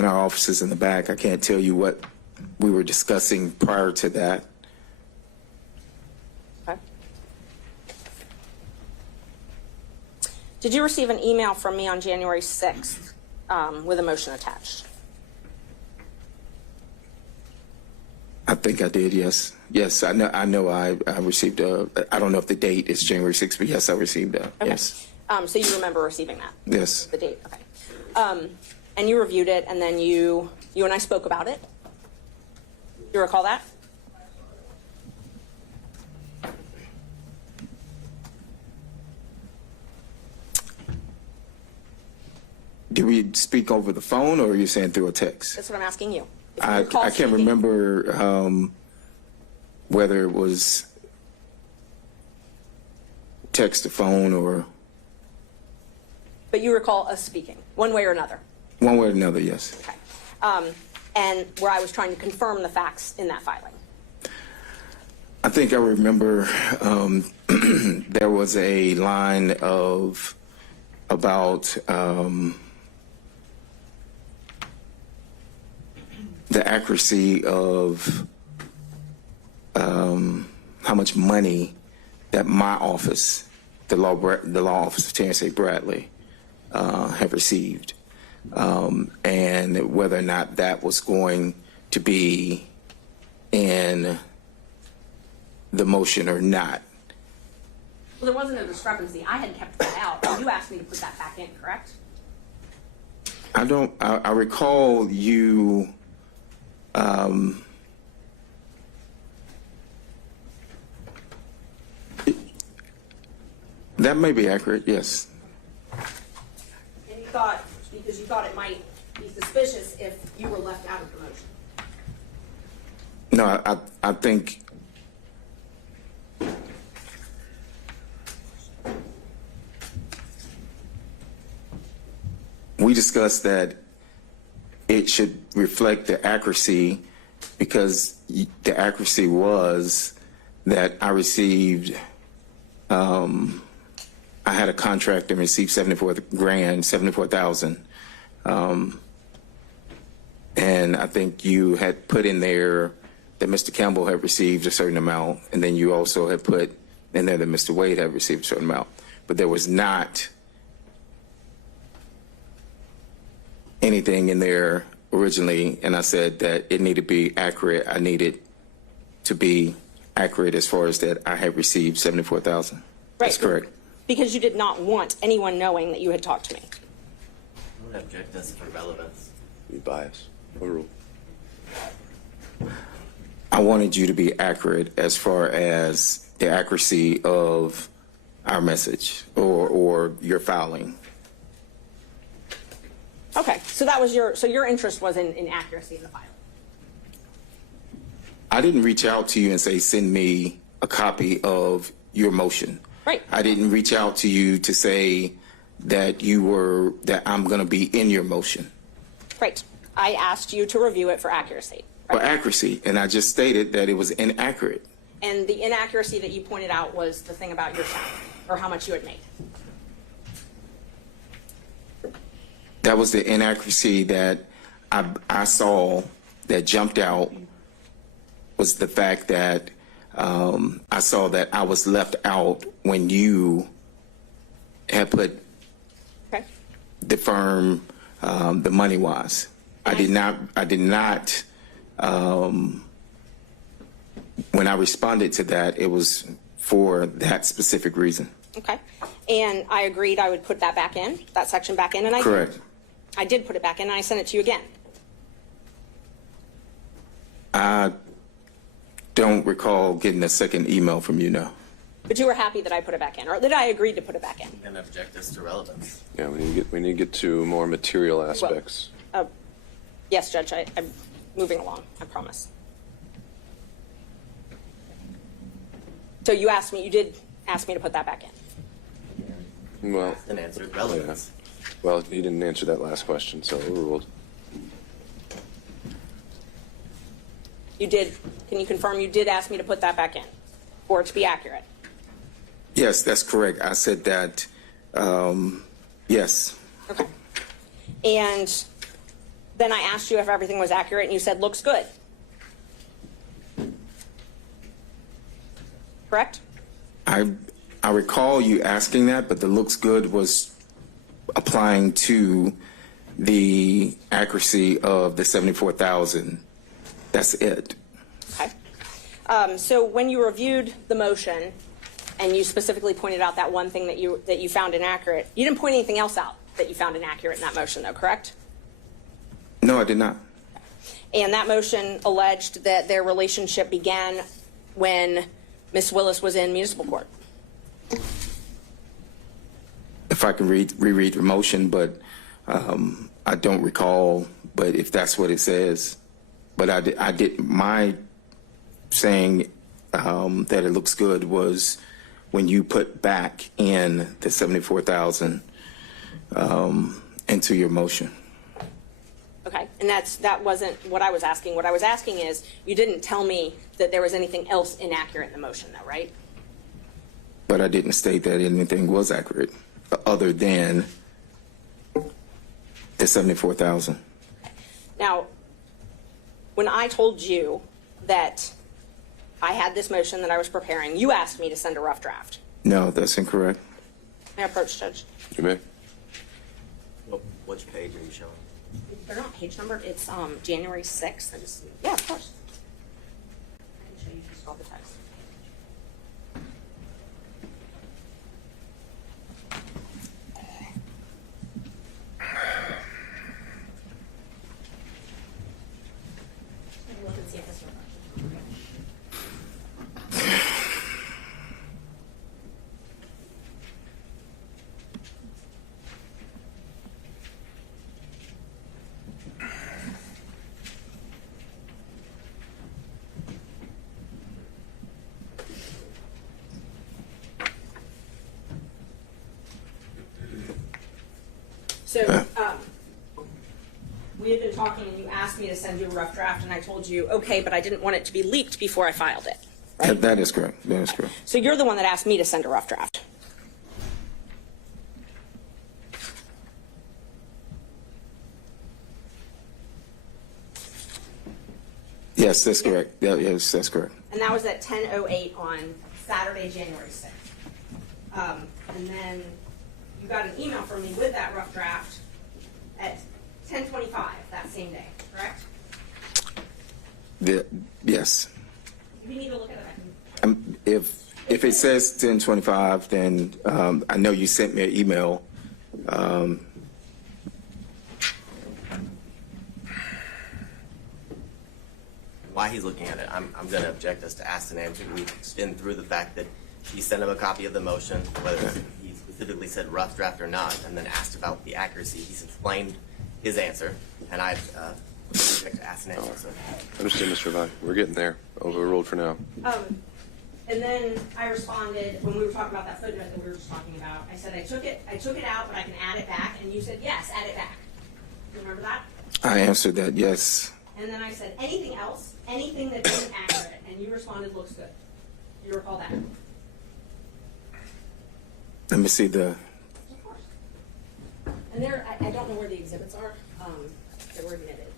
in our offices in the back. I can't tell you what we were discussing prior to that. Okay. Did you receive an email from me on January 6th with a motion attached? I think I did, yes. Yes, I know I received I don't know if the date is January 6th, but yes, I received Okay. yes. So you remember receiving that? Yes. The date, okay. And you reviewed it, and then you and I spoke about it? You recall that? Did we speak over the phone, or are you saying through a text? That's what I'm asking you. If you I recall can't speaking- remember whether it was text or phone or But you recall us speaking, one way or another? one way or another, yes. Okay. And where I was trying to confirm the facts in that filing. I think I remember there was a line of about the accuracy of how much money that my office, the law office of Terrence Bradley, have received, and whether or not that was going to be in the motion or not. Well, there wasn't a discrepancy. I had kept that out. You asked me to put that back in, correct? I recall you that may be accurate, yes. And you thought, because you thought it might be suspicious if you were left out of the motion. No, I think we discussed that it should reflect the accuracy, because the accuracy was that I received, I had a contract and received $74,000. And I think you had put in there that Mr. Campbell had received a certain amount, and then you also had put in there that Mr. Wade had received a certain amount. But there was not anything in there originally, and I said that it needed to be accurate. I needed to be accurate as far as that I had received $74,000. Right. That's correct. Because you did not want anyone knowing that you had talked to me. I would object this for relevance. Be biased. Overruled. I wanted you to be accurate as far as the accuracy of our message or your filing. Okay, so that was your interest was in accuracy in the filing. I didn't reach out to you and say, send me a copy of your motion. Right. I didn't reach out to you to say that I'm going to be in your motion. Right. I asked you to review it for accuracy. For accuracy, and I just stated that it was inaccurate. And the inaccuracy that you pointed out was the thing about your salary, or how much you had made. That was the inaccuracy that I saw that jumped out, was the fact that I saw that I was left out when you had put Okay. the firm, the money wise. I did not, when I responded to that, it was for that specific reason. Okay. And I agreed I would put that back in, that section back in, and I Correct. did. I did put it back in, and I sent it to you again. I don't recall getting a second email from you now. But you were happy that I put it back in, or that I agreed to put it back in. And object this to relevance. Yeah, we need to get to more material aspects. Yes, Judge, I'm moving along, I promise. So you did ask me to put that back in. Well, And answered relevance. well, you didn't answer that last question, so overruled. You did, can you confirm you did ask me to put that back in, for it to be accurate? Yes, that's correct. I said that, yes. Okay. And then I asked you if everything was accurate, and you said, looks good. Correct? I recall you asking that, but the looks good was applying to the accuracy of the 74,000. That's it. Okay. So when you reviewed the motion, and you specifically pointed out that one thing that you found inaccurate, you didn't point anything else out that you found inaccurate in that motion, though, correct? No, I did not. And that motion alleged that their relationship began when Ms. Willis was in municipal court. If I can reread the motion, but I don't recall. But if that's what it says, but I did my saying that it looks good was when you put back in the 74,000 into your motion. Okay, and that wasn't what I was asking. What I was asking is, you didn't tell me that there was anything else inaccurate in the motion, though, right? But I didn't state that anything was accurate other than the 74,000. Now, when I told you that I had this motion that I was preparing, you asked me to send a rough draft. No, that's incorrect. May I approach, Judge? You may. Which page are you showing? They're not page numbered. It's January 6th. Yeah, of course. I can show you just all the text. Look and see if this works. So, we had been talking and you asked me to send you a rough draft and I told you, okay, but I didn't want it to be leaked before I filed it. Right? That is correct. That is correct. So you're the one that asked me to send a rough draft. Yes, that's correct. Yeah, yes, that's correct. And that was at 10:08 on Saturday, January 6th. And then you got an email from me with that rough draft at 10:25 that same day, correct? Yes. We need to look at it. If it says 10:25, then I know you sent me an email. Why he's looking at it, I'm going to object as to ask and answer. We've been through the fact that he sent him a copy of the motion, whether he specifically said rough draft or not, and then asked about the accuracy. He's explained his answer, and I've object to ask and answer. So. Understood, Mr. Vine. We're getting there. Overruled for now. And then I responded when we were talking about that footnote that we were just talking about. I said I took it out, but I can add it back. And you said yes, add it back. You remember that? I answered that yes. And then I said anything else, anything that isn't accurate, and you responded looks good. You recall that? Let me see the. Of course. And there, I don't know where the exhibits are that were admitted.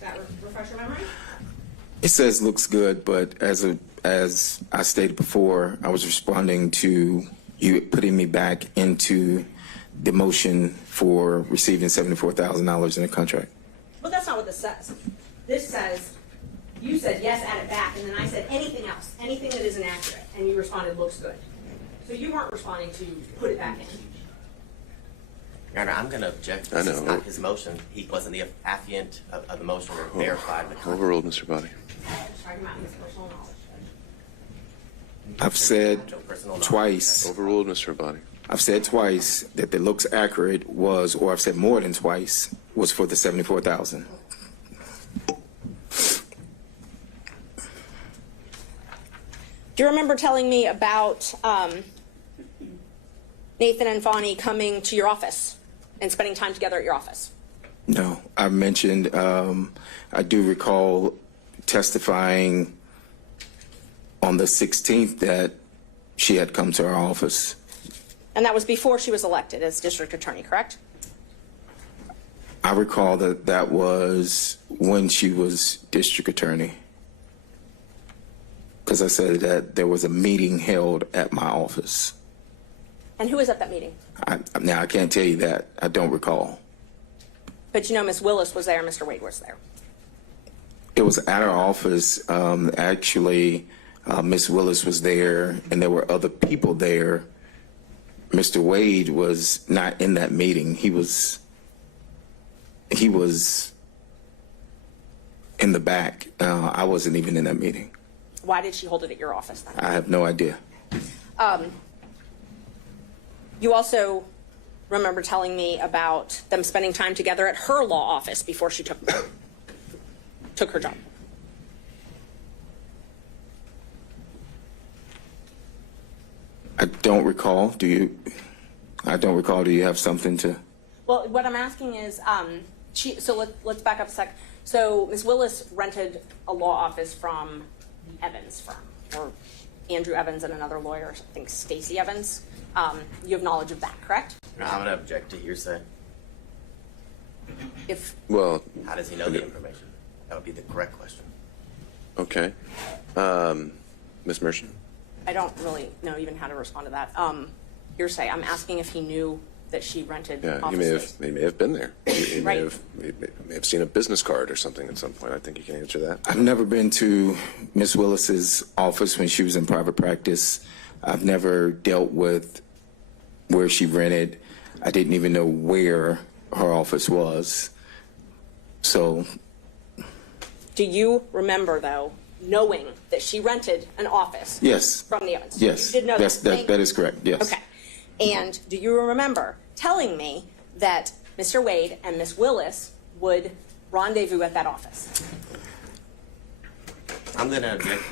That refresh your memory? It says looks good, but as I stated before, I was responding to you putting me back into the motion for receiving $74,000 in a contract. But that's not what this says. This says, you said yes, add it back, and then I said anything else, anything that isn't accurate, and you responded looks good. So you weren't responding to put it back in. Your Honor, I'm going to object. This is not his motion. He wasn't the affiant of the motion or verified the contract. Overruled, Mr. Body. Talking about his personal knowledge. I've said No personal knowledge. twice. Overruled, Mr. Body. I've said twice that the looks accurate was, or I've said more than twice, was for the 74,000. Do you remember telling me about Nathan and Fani coming to your office and spending time together at your office? No, I mentioned, I do recall testifying on the 16th that she had come to our office. And that was before she was elected as district attorney, correct? I recall that that was when she was district attorney. Because I said that there was a meeting held at my office. And who was at that meeting? Now, I can't tell you that. I don't recall. But you know Ms. Willis was there, Mr. Wade was there. It was at our office. Actually, Ms. Willis was there, and there were other people there. Mr. Wade was not in that meeting. He was in the back. I wasn't even in that meeting. Why did she hold it at your office then? I have no idea. You also remember telling me about them spending time together at her law office before she took her job. I don't recall. Do you? I don't recall. Do you have something to? Well, what I'm asking is, let's back up a sec. So Ms. Willis rented a law office from the Evans firm, or Andrew Evans and another lawyer, I think Stacy Evans. You have knowledge of that, correct? I'm going to object to hearsay. Well, How does he know the information? That would be the correct question. okay. Ms. Merchant? I don't really know even how to respond to that. Hearsay, I'm asking if he knew that she rented Yeah, offices. he may have been there. He may Right. have seen a business card or something at some point. I think he can answer that. I've never been to Ms. Willis's office when she was in private practice. I've never dealt with where she rented. I didn't even know where her office was. So, Do you remember, though, knowing that she rented an office yes. from the Evans? Yes. You did know That is correct, yes. Okay. And do you remember telling me that Mr. Wade and Ms. Willis would rendezvous at that office? I'm going to object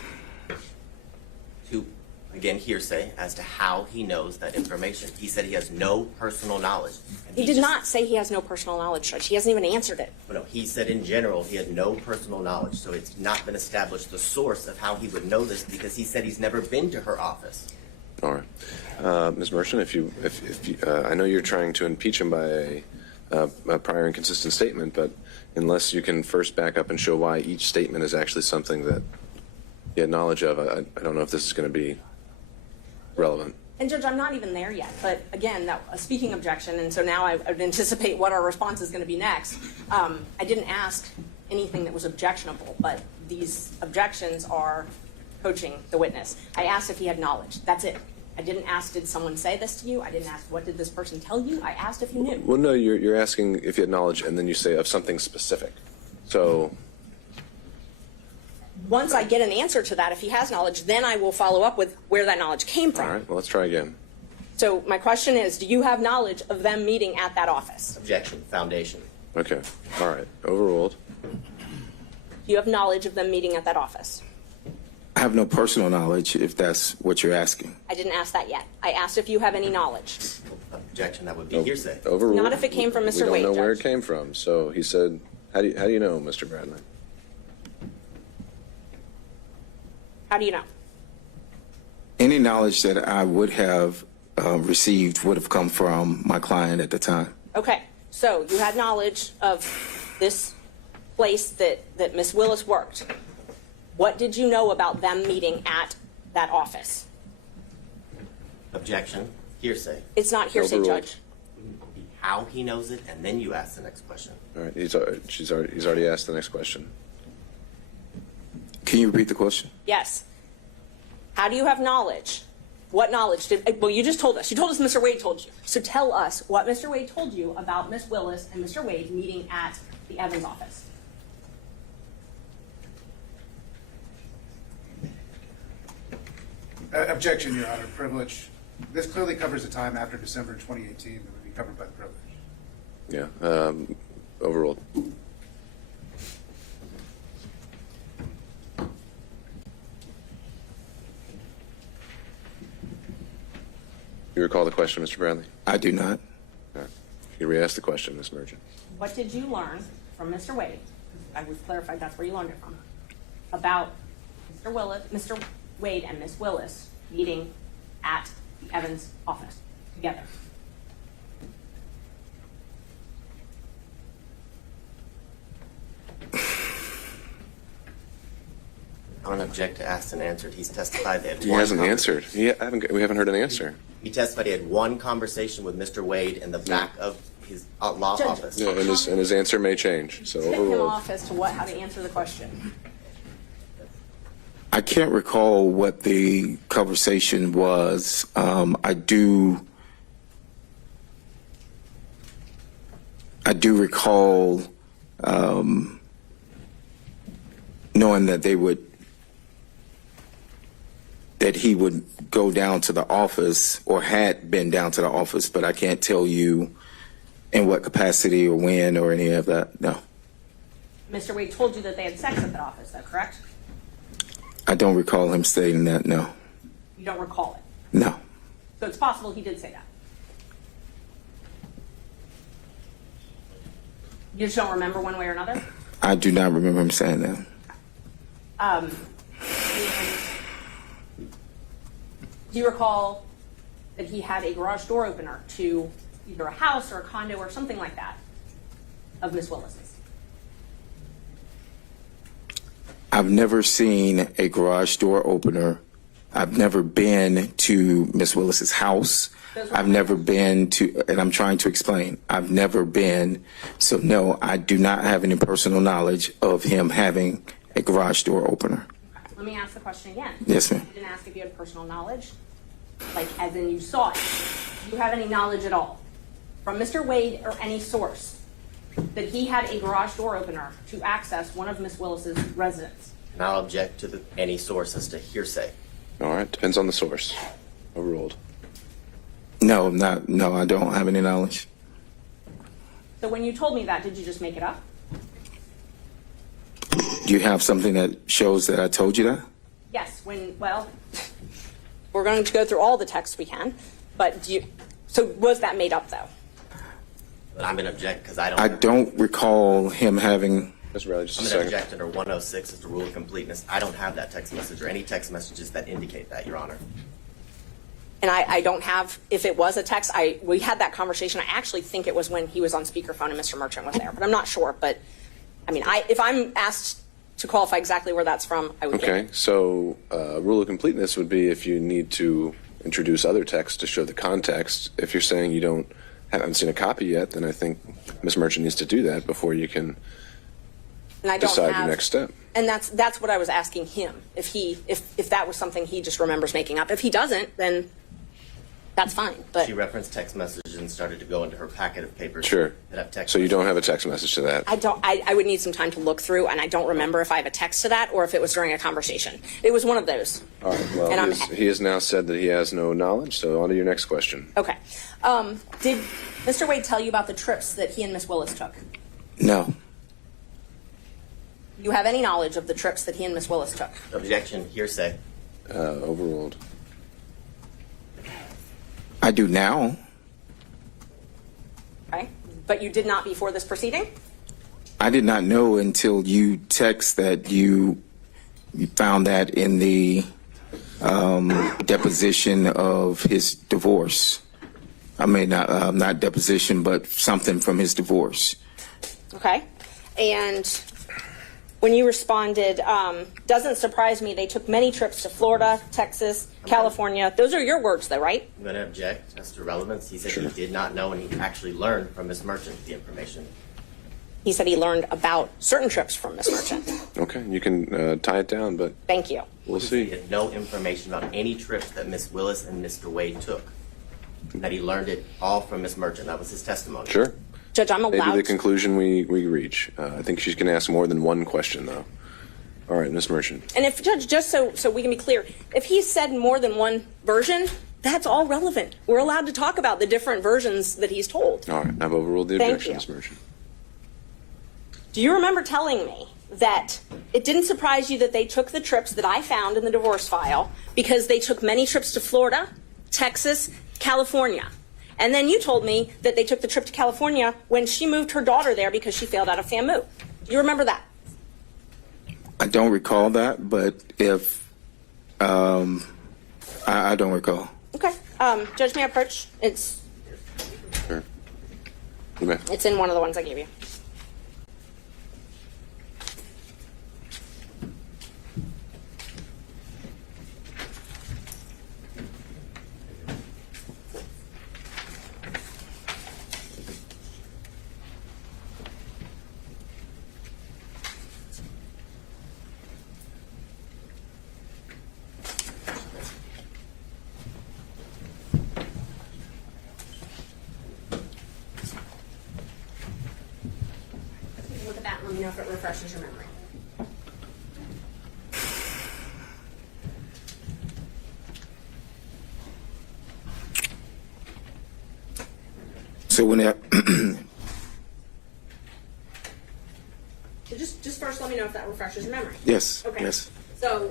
to, again, hearsay as to how he knows that information. He said he has no personal knowledge. And He did just- not say he has no personal knowledge, Judge. He hasn't even answered it. No, he said in general he had no personal knowledge, so it's not been established the source of how he would know this because he said he's never been to her office. All right. Ms. Merchant, if you, I know you're trying to impeach him by a prior inconsistent statement, but unless you can first back up and show why each statement is actually something that he had knowledge of, I don't know if this is going to be relevant. And Judge, I'm not even there yet, but again, a speaking objection, and so now I would anticipate what our response is going to be next. I didn't ask anything that was objectionable, but these objections are coaching the witness. I asked if he had knowledge. That's it. I didn't ask, did someone say this to you? I didn't ask, what did this person tell you? I asked if you knew. Well, no, you're asking if you had knowledge, and then you say of something specific. So, Once I get an answer to that, if he has knowledge, then I will follow up with where that knowledge came from. all right, well, let's try again. So my question is, do you have knowledge of them meeting at that office? Objection, foundation. Okay, all right, overruled. Do you have knowledge of them meeting at that office? I have no personal knowledge, if that's what you're asking. I didn't ask that yet. I asked if you have any knowledge. Objection, that would be hearsay. Overruled. Not if it came from Mr. We Wade, don't know where it Judge. came from. So he said, how do you know, Mr. Bradley? How do you know? Any knowledge that I would have received would have come from my client at the time. Okay, so you had knowledge of this place that Ms. Willis worked. What did you know about them meeting at that office? Objection, hearsay. It's not hearsay, Overruled. Judge. How he knows it, and then you ask the next question. All right, he's already asked the next question. Can you repeat the question? Yes. How do you have knowledge? What knowledge did, well, you just told us. You told us Mr. Wade told you. So tell us what Mr. Wade told you about Ms. Willis and Mr. Wade meeting at the Evans office. Objection, Your Honor, privilege. This clearly covers the time after December 2018 that would be covered by the privilege. Yeah, overruled. You recall the question, Mr. Bradley? I do not. All right. You re-asked the question, Ms. Merchant. What did you learn from Mr. Wade? I was clarified that's where you learned it from. About Mr. Wade and Ms. Willis meeting at the Evans office together? I don't object to asked and answered. He's testified that He hasn't answered. We haven't heard an answer. He testified he had one conversation with Mr. Wade in the back of his law Judge. office. Yeah, and his answer may change. So Tip him overruled. off as to how to answer the question. I can't recall what the conversation was. I do recall knowing that he would go down to the office or had been down to the office, but I can't tell you in what capacity or when or any of that. No. Mr. Wade told you that they had sex at that office, though, correct? I don't recall him stating that. No. You don't recall it. No. So it's possible he did say that. You just don't remember one way or another? I do not remember him saying that. And do you recall that he had a garage door opener to either a house or a condo or something like that of Miss Willis's? I've never seen a garage door opener. I've never been to Miss Willis's house. I've never been to, and I'm trying to explain, I've never been. So no, I do not have any personal knowledge of him having a garage door opener. Let me ask the question again. Yes, ma'am. You didn't ask if you had personal knowledge, like as in you saw it. Do you have any knowledge at all from Mr. Wade or any source that he had a garage door opener to access one of Miss Willis's residence? And I'll object to any source as to hearsay. All right, depends on the source. Overruled. No, I don't have any knowledge. So when you told me that, did you just make it up? Do you have something that shows that I told you that? Yes, well, we're going to go through all the texts we can, but so was that made up though? But I'm going to object because I don't recall him having. Mr. Bradley, just a I'm going to second. object under 106 as the rule of completeness. I don't have that text message or any text messages that indicate that, Your Honor. And I don't have, if it was a text, we had that conversation. I actually think it was when he was on speakerphone and Mr. Merchant was there, but I'm not sure. But I mean, if I'm asked to qualify exactly where that's from, I would give Okay, it. so rule of completeness would be if you need to introduce other text to show the context. If you're saying you haven't seen a copy yet, then I think Ms. Merchant needs to do that before you can And I don't decide have, your next step. And that's what I was asking him. If that was something he just remembers making up. If he doesn't, then that's fine. But She referenced text messages and started to go into her packet of papers Sure. that have text So you messages. don't have a text message to that? I would need some time to look through, and I don't remember if I have a text to that or if it was during a conversation. It was one of those. All right, well, And he has now said that he has no knowledge, so on to your next question. Okay. Did Mr. Wade tell you about the trips that he and Miss Willis took? No. Do you have any knowledge of the trips that he and Miss Willis took? Objection, hearsay. Overruled. I do now. Okay. But you did not before this proceeding? I did not know until you text that you found that in the deposition of his divorce. I mean, not deposition, but something from his divorce. Okay. And when you responded, doesn't surprise me, they took many trips to Florida, Texas, California. Those are your words, though, right? I'm going to object as to relevance. He said Sure. he did not know, and he actually learned from Ms. Merchant the information. He said he learned about certain trips from Miss Merchant. Okay, you can tie it down, but Thank you. we'll He see. had no information about any trips that Ms. Willis and Mr. Wade took. That he learned it all from Ms. Merchant. That was his testimony. Sure. Judge, I'm Maybe allowed the to. conclusion we reach. I think she's going to ask more than one question, though. All right, Ms. Merchant. And if, Judge, just so we can be clear, if he said more than one version, that's all relevant. We're allowed to talk about the different versions that he's told. All right, I've overruled the Thank objection, you. Ms. Merchant. Do you remember telling me that it didn't surprise you that they took the trips that I found in the divorce file because they took many trips to Florida, Texas, California? And then you told me that they took the trip to California when she moved her daughter there because she failed out of FAMU. Do you remember that? I don't recall that, but if I don't recall. Okay. Judge, may I approach? It's Sure. Okay. It's in one of the ones I gave you. Look at that and let me know if it refreshes your memory. So when that, So just first let me know if that refreshes your memory. yes, Okay. yes. So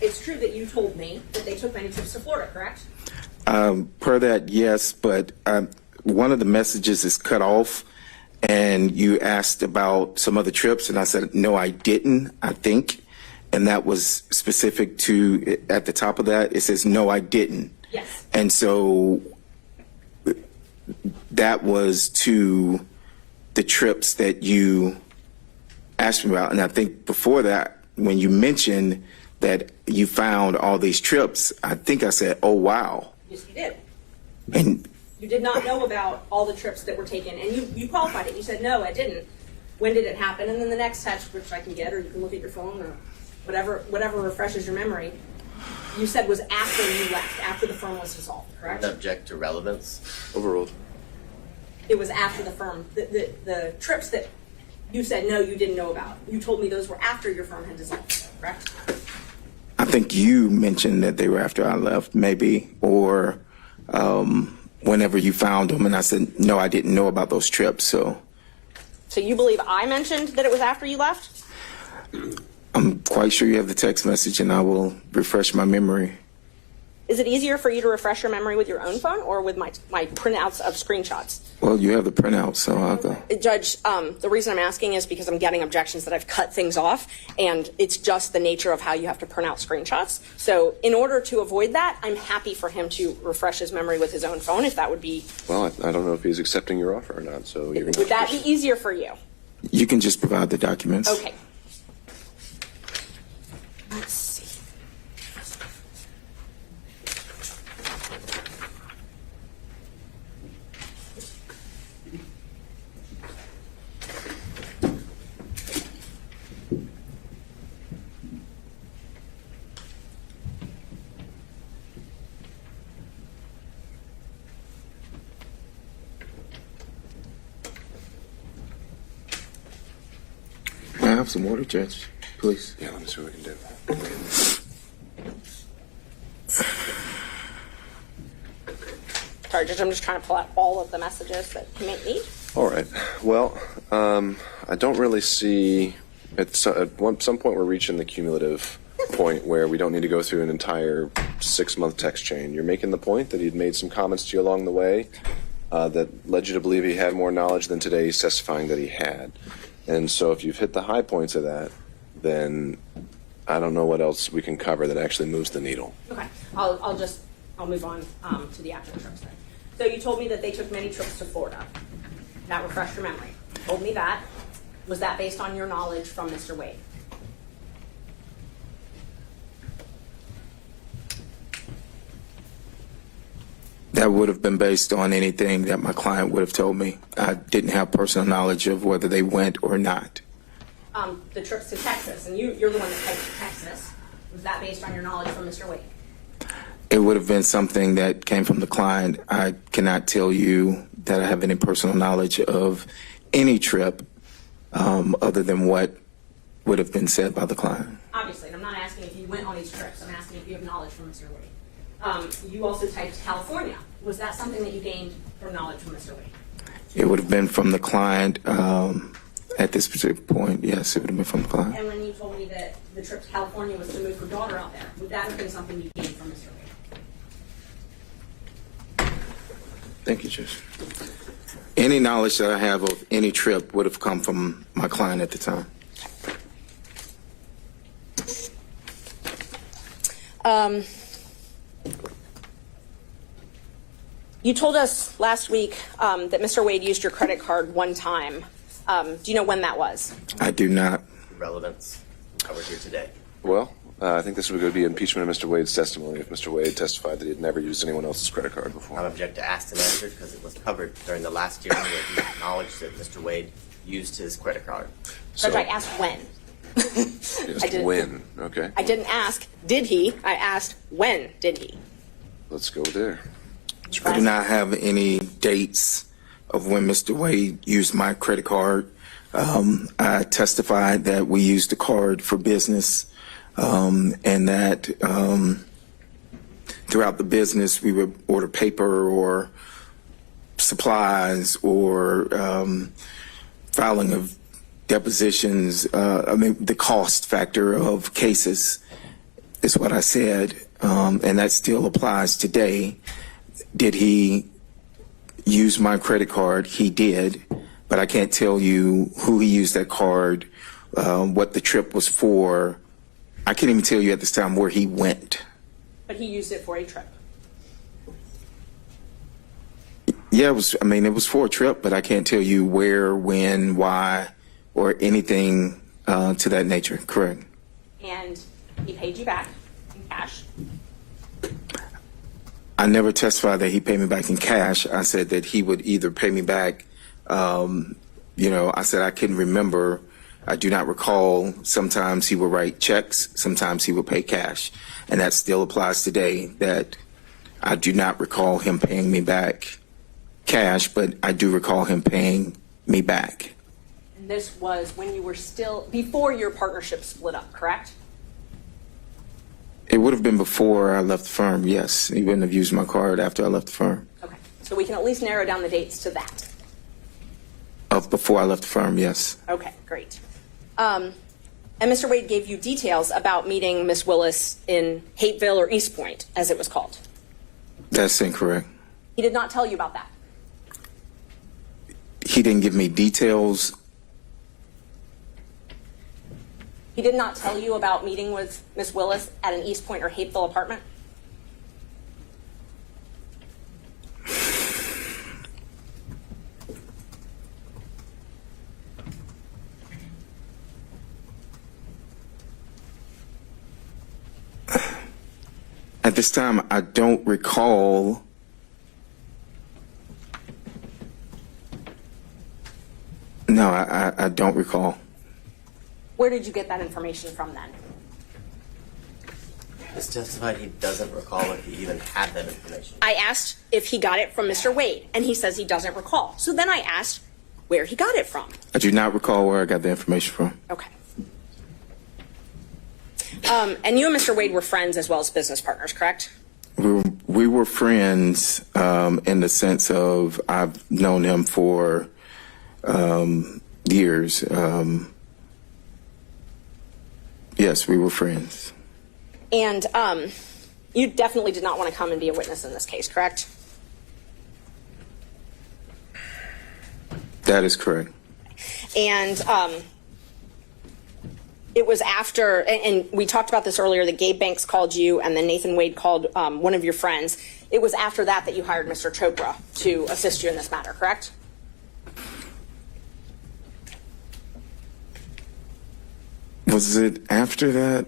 it's true that you told me that they took many trips to Florida, correct? Per that, yes, but one of the messages is cut off, and you asked about some other trips, and I said, no, I didn't, I think. And that was specific to, at the top of that, it says, no, I didn't. Yes. And so that was to the trips that you asked me about. And I think before that, when you mentioned that you found all these trips, I think I said, oh, wow. Yes, you did. And You did not know about all the trips that were taken, and you qualified it. You said, no, I didn't. When did it happen? And then the next text, which I can get, or you can look at your phone, or whatever refreshes your memory, you said was after you left, after the firm was dissolved, correct? Subject to relevance. Overruled. It was after the firm. The trips that you said, no, you didn't know about. You told me those were after your firm had dissolved, correct? I think you mentioned that they were after I left, maybe, or whenever you found them. And I said, no, I didn't know about those trips. So So you believe I mentioned that it was after you left? I'm quite sure you have the text message, and I will refresh my memory. Is it easier for you to refresh your memory with your own phone or with my printouts of screenshots? Well, you have the printout, so I'll go. Judge, the reason I'm asking is because I'm getting objections that I've cut things off, and it's just the nature of how you have to print out screenshots. So in order to avoid that, I'm happy for him to refresh his memory with his own phone, if that would be, Well, I don't know if he's accepting your offer or not, so you're going would that be easier for you? You can just provide the documents. Okay. Let's see. May I have some water, Judge, please? Yeah, let me see what we can do. Sorry, Judge, I'm just trying to pull out all of the messages that you may need. All right. Well, I don't really see at some point we're reaching the cumulative point where we don't need to go through an entire 6-month text chain. You're making the point that he'd made some comments to you along the way that led you to believe he had more knowledge than today he's testifying that he had. And so if you've hit the high points of that, then I don't know what else we can cover that actually moves the needle. Okay, I'll move on to the actual trips then. So you told me that they took many trips to Florida. That refreshed your memory. You told me that. Was that based on your knowledge from Mr. Wade? That would have been based on anything that my client would have told me. I didn't have personal knowledge of whether they went or not. The trips to Texas, and you're the one that typed to Texas. Was that based on your knowledge from Mr. Wade? It would have been something that came from the client. I cannot tell you that I have any personal knowledge of any trip other than what would have been said by the client. Obviously, and I'm not asking if you went on these trips. I'm asking if you have knowledge from Mr. Wade. You also typed California. Was that something that you gained from knowledge from Mr. Wade? It would have been from the client at this particular point. Yes, it would have been from the client. And when you told me that the trip to California was to move her daughter out there, would that have been something you gained from Mr. Wade? Thank you, Judge. Any knowledge that I have of any trip would have come from my client at the time. You told us last week that Mr. Wade used your credit card one time. Do you know when that was? I do not. Relevance covered here today. Well, I think this would be impeachment of Mr. Wade's testimony if Mr. Wade testified that he had never used anyone else's credit card before. I'm object to asked and answered because it was covered during the last hearing where he acknowledged that Mr. Wade used his credit card. Judge, I asked when. Yes, I didn't- when? Okay, I didn't ask, did he? I asked, when did he? let's go there. I do not have any dates of when Mr. Wade used my credit card. I testified that we used the card for business, and that throughout the business we would order paper or supplies or filing of depositions. The cost factor of cases is what I said, and that still applies today. Did he use my credit card? He did, but I can't tell you who he used that card, what the trip was for. I can't even tell you at this time where he went. But he used it for a trip. Yeah, it was for a trip, but I can't tell you where, when, why, or anything to that nature. Correct. And he paid you back in cash. I never testified that he paid me back in cash. I said that he would either pay me back, I said I couldn't remember. I do not recall. Sometimes he would write checks. Sometimes he would pay cash. And that still applies today, that I do not recall him paying me back cash, but I do recall him paying me back. And this was when you were still, before your partnership split up, correct? It would have been before I left the firm, yes. He wouldn't have used my card after I left the firm. Okay. So we can at least narrow down the dates to that. Of before I left the firm, yes. Okay, great. And Mr. Wade gave you details about meeting Miss Willis in Hateville or East Point, as it was called. That's incorrect. He did not tell you about that. He didn't give me details. He did not tell you about meeting with Miss Willis at an East Point or Hateville apartment? At this time, I don't recall. No, I don't recall. Where did you get that information from then? He's testified he doesn't recall if he even had that information. I asked if he got it from Mr. Wade, and he says he doesn't recall. So then I asked where he got it from. I do not recall where I got the information from. Okay. And you and Mr. Wade were friends as well as business partners, correct? We were friends in the sense of I've known him for years. Yes, we were friends. And you definitely did not want to come and be a witness in this case, correct? That is correct. And it was after, and we talked about this earlier, that Gabe Banks called you and then Nathan Wade called one of your friends. It was after that that you hired Mr. Chopra to assist you in this matter, correct? Was it after that?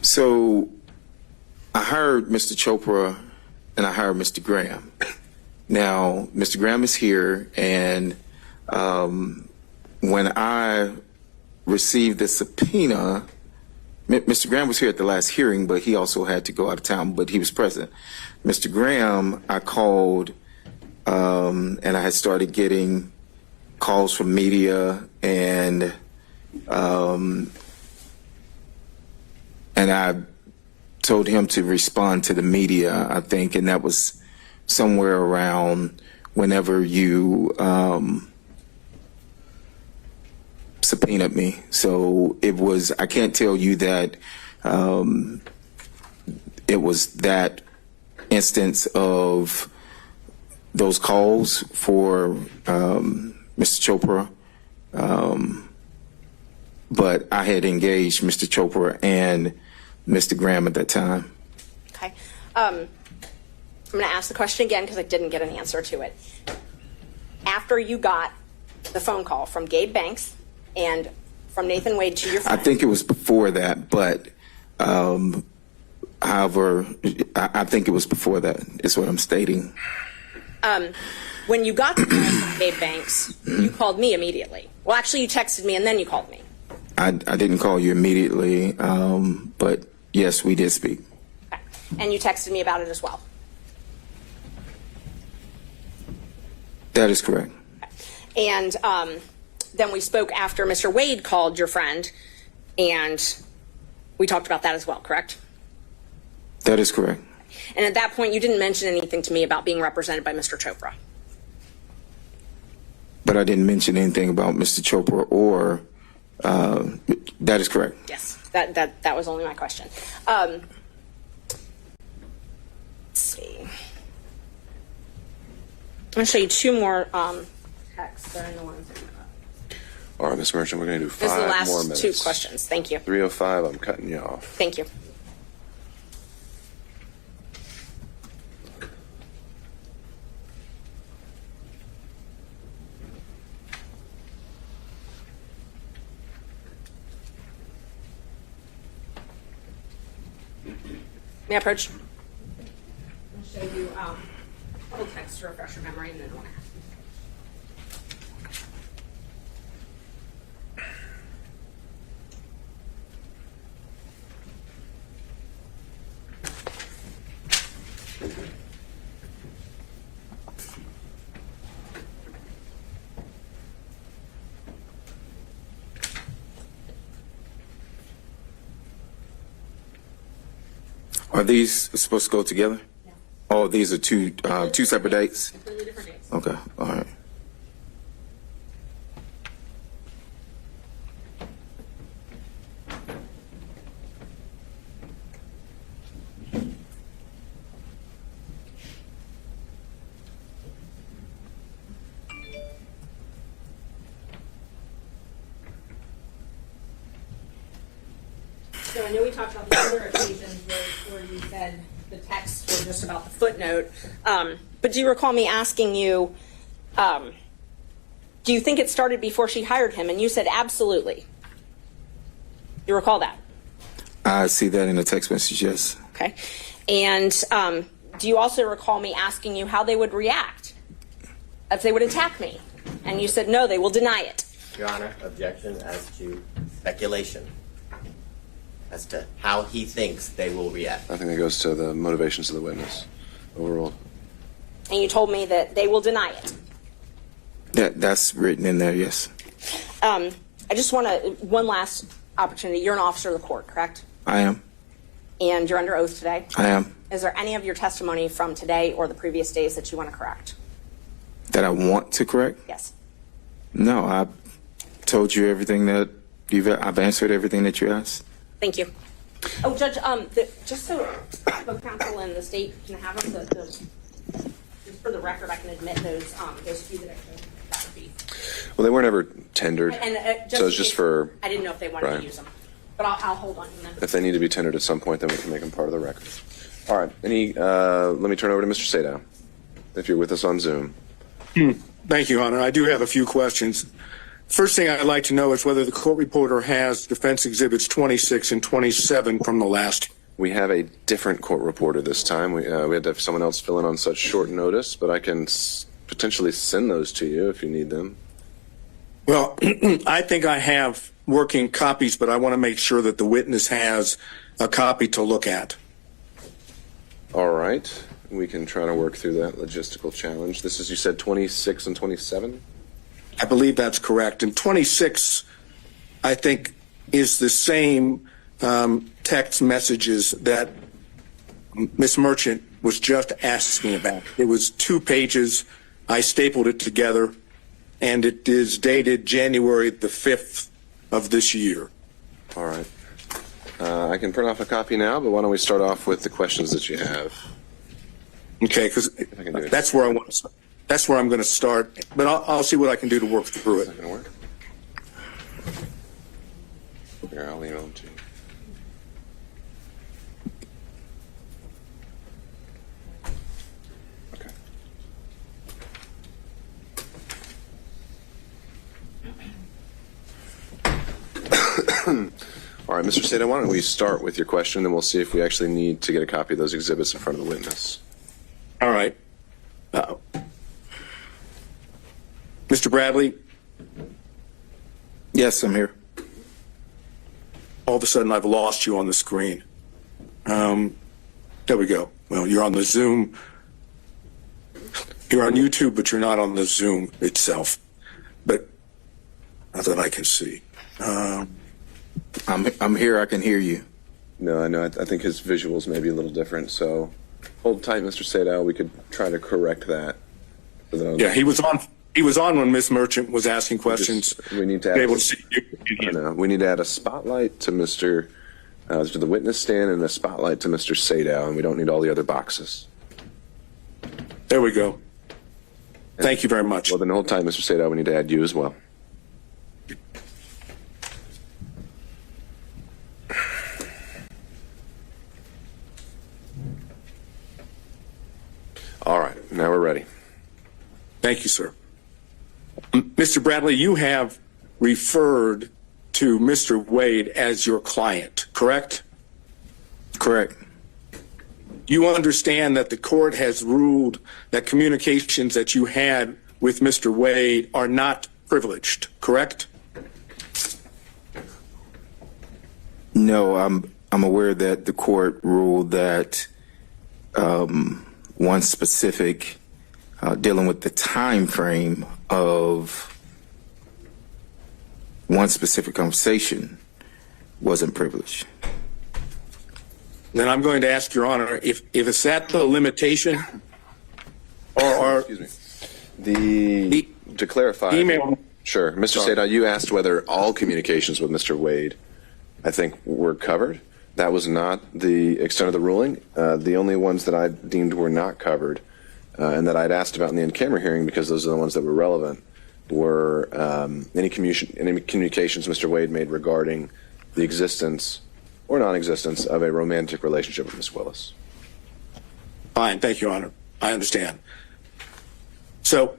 So I hired Mr. Chopra and I hired Mr. Graham. Now, Mr. Graham is here, and when I received the subpoena, Mr. Graham was here at the last hearing, but he also had to go out of town, but he was present. Mr. Graham, I called, and I had started getting calls from media, and I told him to respond to the media, I think, and that was somewhere around whenever you subpoenaed me. So it was, I can't tell you that it was that instance of those calls for Mr. Chopra, but I had engaged Mr. Chopra and Mr. Graham at that time. Okay. I'm going to ask the question again because I didn't get an answer to it. After you got the phone call from Gabe Banks and from Nathan Wade to your I friend, think it was before that, but however, I think it was before that is what I'm stating. when you got the call from Gabe Banks, you called me immediately. Well, actually, you texted me and then you called me. I didn't call you immediately, but yes, we did speak. Okay. And you texted me about it as well. That is correct. And then we spoke after Mr. Wade called your friend, and we talked about that as well, correct? That is correct. And at that point, you didn't mention anything to me about being represented by Mr. Chopra. But I didn't mention anything about Mr. Chopra or, that is correct. Yes, that was only my question. Let's see. I'm going to show you two more texts. They're in the ones. All right, Ms. Merchant, we're going to do This is the 5 more last minutes. two questions. Thank you. 3:05, I'm cutting you off. Thank you. May I approach? I'll show you a couple texts to refresh your memory, and then I want to ask you. Are these supposed to go together? No. Oh, these are two separate dates? Completely different dates. Okay, all right. So I know we talked about the other occasions where you said the texts were just about the footnote, but do you recall me asking you, do you think it started before she hired him? And you said absolutely. You recall that? I see that in the text message, yes. Okay. And do you also recall me asking you how they would react if they would attack me? And you said, no, they will deny it. Your Honor, objection as to speculation as to how he thinks they will react. I think that goes to the motivations of the witness overall. And you told me that they will deny it. That's written in there, yes. I just want to, one last opportunity. You're an officer of the court, correct? I am. And you're under oath today? I am. Is there any of your testimony from today or the previous days that you want to correct? That I want to correct? Yes. No, I told you everything that I've answered everything that you asked. Thank you. Oh, Judge, just so the counsel and the state can have them, just for the record, I can admit those few that I showed. That would be. Well, they weren't ever tendered, And so it's just for, I didn't know if they wanted Right. to use them, but I'll hold on to them. if they need to be tendered at some point, then we can make them part of the record. All right, let me turn over to Mr. Sadow, if you're with us on Zoom. Thank you, Honor. I do have a few questions. First thing I'd like to know is whether the court reporter has defense exhibits 26 and 27 from the last. We have a different court reporter this time. We had to have someone else fill in on such short notice, but I can potentially send those to you if you need them. Well, I think I have working copies, but I want to make sure that the witness has a copy to look at. All right, we can try to work through that logistical challenge. This is, you said 26 and 27? I believe that's correct. And 26, I think, is the same text messages that Ms. Merchant was just asking me about. It was 2 pages. I stapled it together, and it is dated January the 5th of this year. All right. I can print off a copy now, but why don't we start off with the questions that you have? Okay, because I can do it. that's where I want to start. That's where I'm going to start, but I'll see what I can do to work through it. Is that going to work? Here, I'll email them to you. Okay. All right, Mr. Sada, why don't we start with your question, then we'll see if we actually need to get a copy of those exhibits in front of the witness. All right. Mr. Bradley, Yes, I'm here. all of a sudden I've lost you on the screen. There we go. Well, you're on the Zoom. You're on YouTube, but you're not on the Zoom itself. But not that I can see. I'm here. I can hear you. No, I know. I think his visuals may be a little different, so hold tight, Mr. Sada. We could try to correct that. Yeah, he was on. He was on when Miss Merchant was asking questions. We need to be add, able to see you. I know. We need to add a spotlight to to the witness stand and a spotlight to Mr. Sada, and we don't need all the other boxes. There we go. Thank you very much. Well, then hold tight, Mr. Sada. We need to add you as well. All right, now we're ready. Thank you, sir. Mr. Bradley, you have referred to Mr. Wade as your client, correct? Correct. You understand that the court has ruled that communications that you had with Mr. Wade are not privileged, correct? No, I'm aware that the court ruled that one specific dealing with the time frame of one specific conversation wasn't privileged. Then I'm going to ask Your Honor if it's at the limitation or Excuse me. To clarify. email. Sure. Mr. Sada, you asked whether all communications with Mr. Wade, I think, were covered. That was not the extent of the ruling. The only ones that I deemed were not covered and that I'd asked about in the in-camera hearing, because those are the ones that were relevant, were any communications Mr. Wade made regarding the existence or non-existence of a romantic relationship with Ms. Willis. Fine. Thank you, Your Honor. I understand. So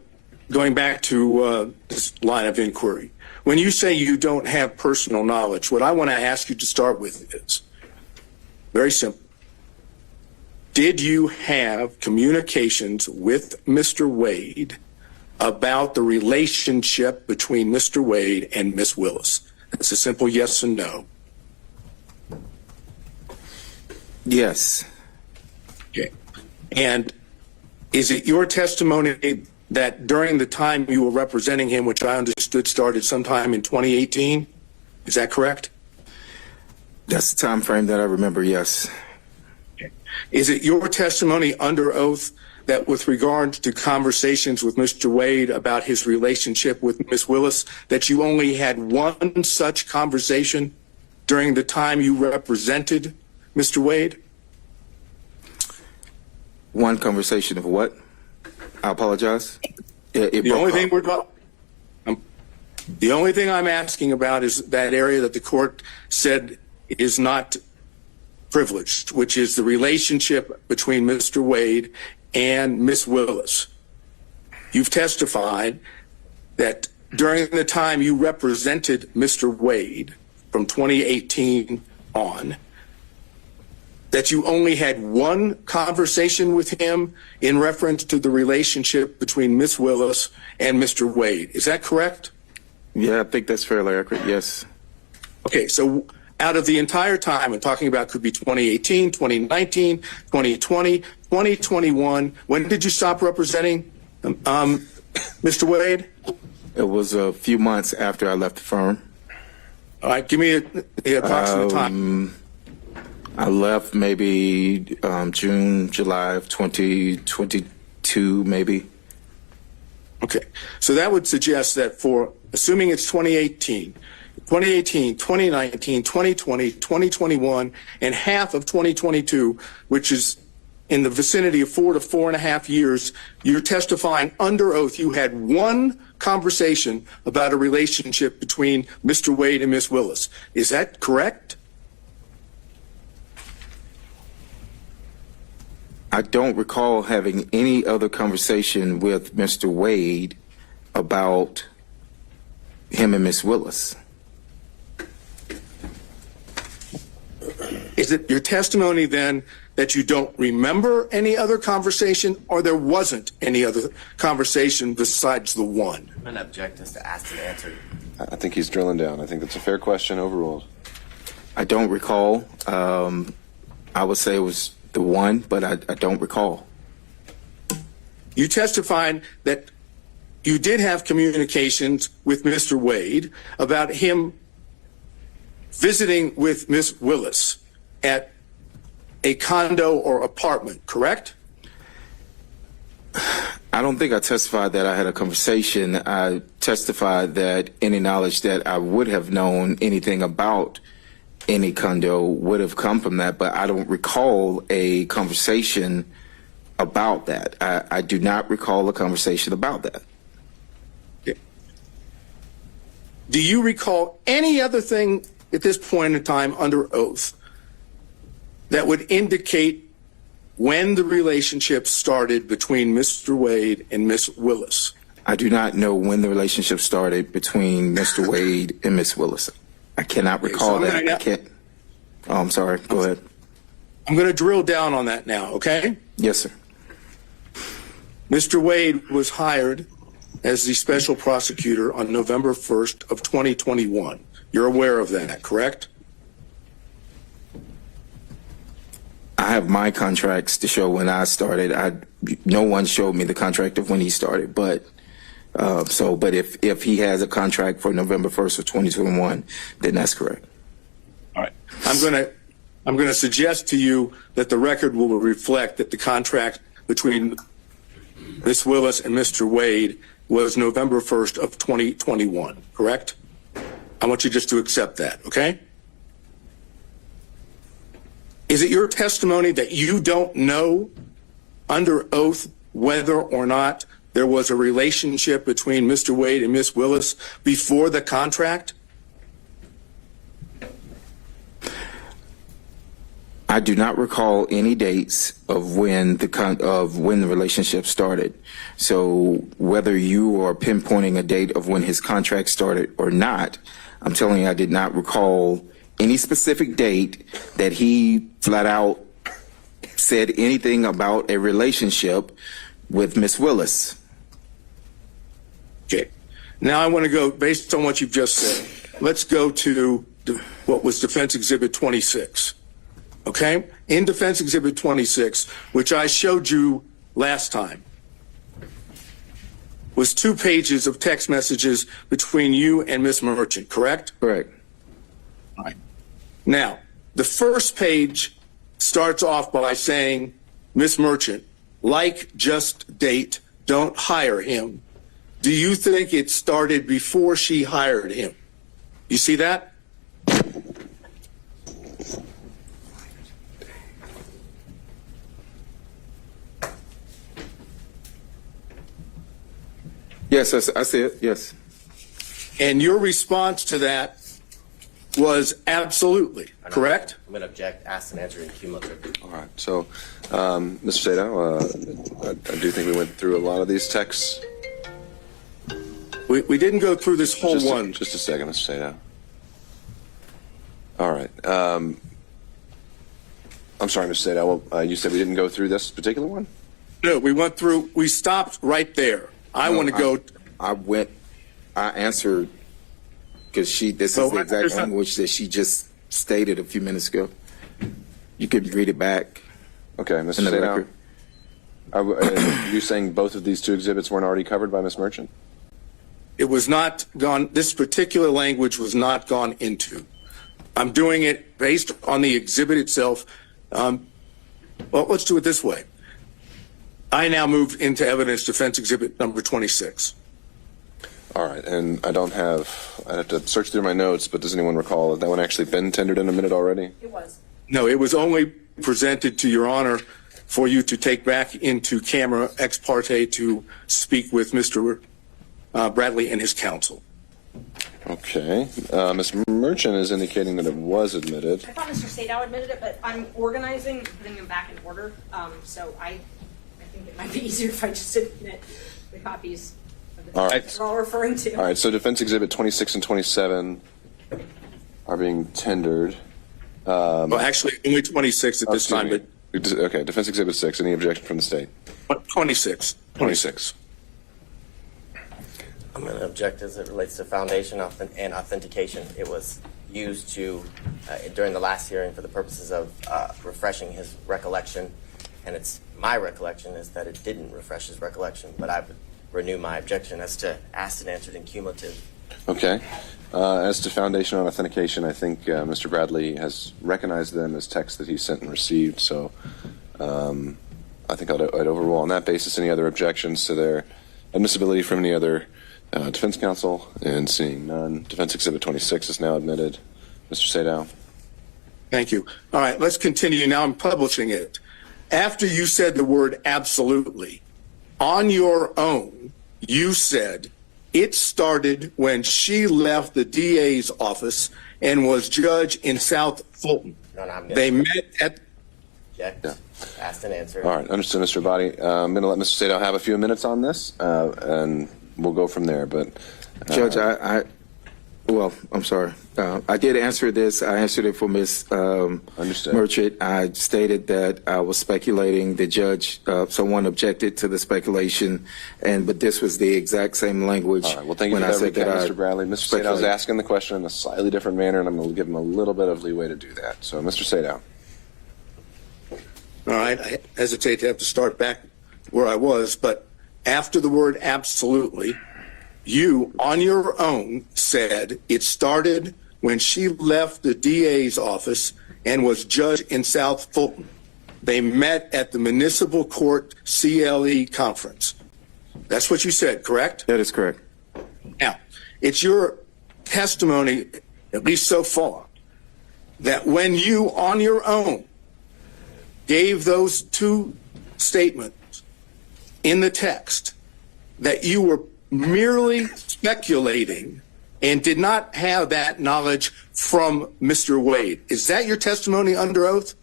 going back to this line of inquiry, when you say you don't have personal knowledge, what I want to ask you to start with is very simple. Did you have communications with Mr. Wade about the relationship between Mr. Wade and Ms. Willis? It's a simple yes and no. Yes. Okay. And is it your testimony that during the time you were representing him, which I understood started sometime in 2018, is that correct? That's the time frame that I remember, yes. Okay. Is it your testimony under oath that with regard to conversations with Mr. Wade about his relationship with Ms. Willis, that you only had one such conversation during the time you represented Mr. Wade? One conversation of what? I apologize. The only thing I'm asking about is that area that the court said is not privileged, which is the relationship between Mr. Wade and Ms. Willis. You've testified that during the time you represented Mr. Wade from 2018 on, that you only had one conversation with him in reference to the relationship between Ms. Willis and Mr. Wade. Is that correct? Yeah, I think that's fairly accurate, yes. Okay, so out of the entire time, I'm talking about could be 2018, 2019, 2020, 2021, when did you stop representing Mr. Wade? It was a few months after I left the firm. All right, give me the approximate time. I left maybe June, July of 2022, maybe. Okay, so that would suggest that for, assuming it's 2018, 2019, 2020, 2021, and half of 2022, which is in the vicinity of 4 to 4.5 years, you're testifying under oath you had one conversation about a relationship between Mr. Wade and Miss Willis. Is that correct? I don't recall having any other conversation with Mr. Wade about him and Miss Willis. Is it your testimony then that you don't remember any other conversation, or there wasn't any other conversation besides the one? I'm going to object us to asked and answered. I think he's drilling down. I think that's a fair question, overruled. I don't recall. I would say it was the one, but I don't recall. You testified that you did have communications with Mr. Wade about him visiting with Miss Willis at a condo or apartment, correct? I don't think I testified that I had a conversation. I testified that any knowledge that I would have known anything about any condo would have come from that, but I don't recall a conversation about that. I do not recall a conversation about that. Okay. Do you recall any other thing at this point in time under oath that would indicate when the relationship started between Mr. Wade and Miss Willis? I do not know when the relationship started between Mr. Wade and Miss Willis. I cannot recall that. I can't. Oh, I'm sorry. Go ahead. I'm going to drill down on that now, okay? Yes, sir. Mr. Wade was hired as the special prosecutor on November 1st of 2021. You're aware of that, correct? I have my contracts to show when I started. No one showed me the contract of when he started, but but if he has a contract for November 1st of 2021, then that's correct. All right. I'm going to suggest to you that the record will reflect that the contract between Miss Willis and Mr. Wade was November 1st of 2021, correct? I want you just to accept that, okay? Is it your testimony that you don't know under oath whether or not there was a relationship between Mr. Wade and Miss Willis before the contract? I do not recall any dates of when the relationship started. So whether you are pinpointing a date of when his contract started or not, I'm telling you I did not recall any specific date that he flat out said anything about a relationship with Miss Willis. Okay. Now I want to go, based on what you've just said, let's go to what was Defense Exhibit 26. Okay? In Defense Exhibit 26, which I showed you last time, was 2 pages of text messages between you and Miss Merchant, correct? Correct. All right. Now, the first page starts off by saying, Miss Merchant, like, just date, don't hire him. Do you think it started before she hired him? You see that? Yes, I see it. Yes. And your response to that was absolutely, correct? I'm going to object, asked and answered in cumulative. All right. So, Mr. Sato, I do think we went through a lot of these texts. We didn't go through this whole one. Just a second, Mr. Sato. All right. I'm sorry, Mr. Sato. You said we didn't go through this particular one? No, we stopped right there. I want to go. I answered because this is the exact language that she just stated a few minutes ago. You could read it back. Okay, Mr. Sato. Are you saying both of these 2 exhibits weren't already covered by Ms. Merchant? It was not gone. This particular language was not gone into. I'm doing it based on the exhibit itself. Well, let's do it this way. I now move into evidence defense exhibit number 26. All right, and I'd have to search through my notes, but does anyone recall that one actually been tendered in a minute already? It was. No, it was only presented to Your Honor for you to take back into camera ex parte to speak with Mr. Bradley and his counsel. Okay. Ms. Merchant is indicating that it was admitted. I thought Mr. Sadow admitted it, but I'm organizing, putting them back in order. So I think it might be easier if I just admit the copies of the All right. text we're all referring to. All right, so Defense Exhibit 26 and 27 are being tendered. Well, actually, only 26 at this time, but Okay, Defense Exhibit 6, any objection from the state? 26. 26. I'm going to object as it relates to foundation and authentication. It was used to, during the last hearing, for the purposes of refreshing his recollection, and it's my recollection is that it didn't refresh his recollection, but I would renew my objection as to asked and answered in cumulative. Okay. As to foundation on authentication, I think Mr. Bradley has recognized them as texts that he sent and received, so I think I'd overrule on that basis any other objections to their admissibility from any other defense counsel, and seeing none. Defense Exhibit 26 is now admitted. Mr. Sadow. Thank you. All right, let's continue. Now I'm publishing it. After you said the word absolutely, on your own, you said it started when she left the DA's office and was judge in South Fulton. No, I'm They met at... Object. Yeah. Asked and answered. All right, understood, Mr. Abadi. I'm going to let Mr. Sadow have a few minutes on this, and we'll go from there. But Judge, I'm sorry. I did answer this. I answered it for Ms. Understood. Merchant. I stated that I was speculating. The judge, someone objected to the speculation, but this was the exact same language. All right, well, thank you when for I that said recap, that Mr. Bradley. Mr. Sadow is asking the question in a slightly different manner, and I'm going to give him a little bit of leeway to do that. So, Mr. Sadow. All right, I hesitate to have to start back where I was, but after the word absolutely, you, on your own, said it started when she left the DA's office and was judge in South Fulton. They met at the municipal court CLE conference. That's what you said, correct? That is correct. Now, it's your testimony, at least so far, that when you, on your own, gave those two statements in the text, that you were merely speculating and did not have that knowledge from Mr. Wade. Is that your testimony under oath?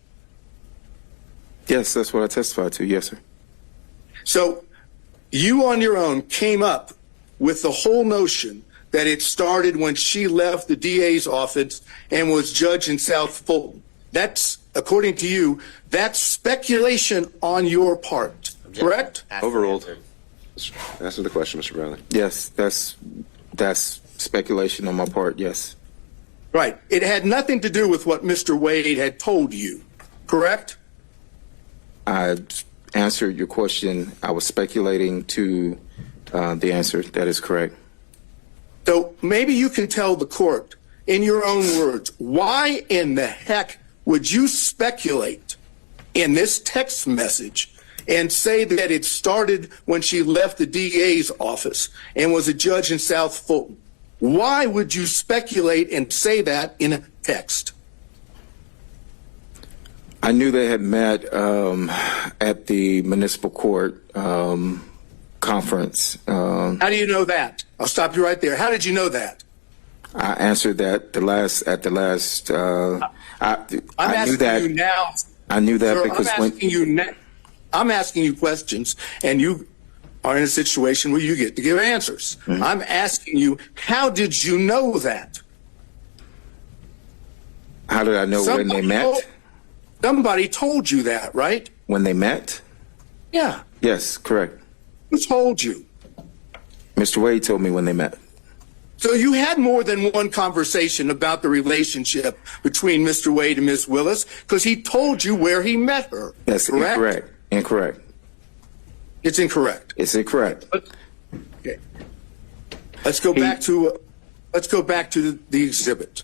Yes, that's what I testified to. Yes, sir. So you on your own came up with the whole notion that it started when she left the DA's office and was judge in South Fulton. That's, according to you, that's speculation on your part, correct? Asked and Overruled. answered. Answer the question, Mr. Bradley. Yes, that's speculation on my part. Yes. Right. It had nothing to do with what Mr. Wade had told you, correct? I answered your question. I was speculating to the answer. That is correct. So maybe you can tell the court, in your own words, why in the heck would you speculate in this text message and say that it started when she left the DA's office and was a judge in South Fulton? Why would you speculate and say that in a text? I knew they had met at the municipal court conference. How do you know that? I'll stop you right there. How did you know that? I answered that I knew that. You now. I knew that Sir, because I'm asking you questions, and you are in a situation where you get to give answers. Mm-hmm. I'm asking you, how did you know that? How did I know when they met? Somebody told you that, right? When they met? Yeah. Yes, correct. Who told you? Mr. Wade told me when they met. So you had more than one conversation about the relationship between Mr. Wade and Ms. Willis, because he told you where he met her. That's correct? incorrect. Incorrect. It's incorrect. It's incorrect. Okay. Let's go back to the exhibit.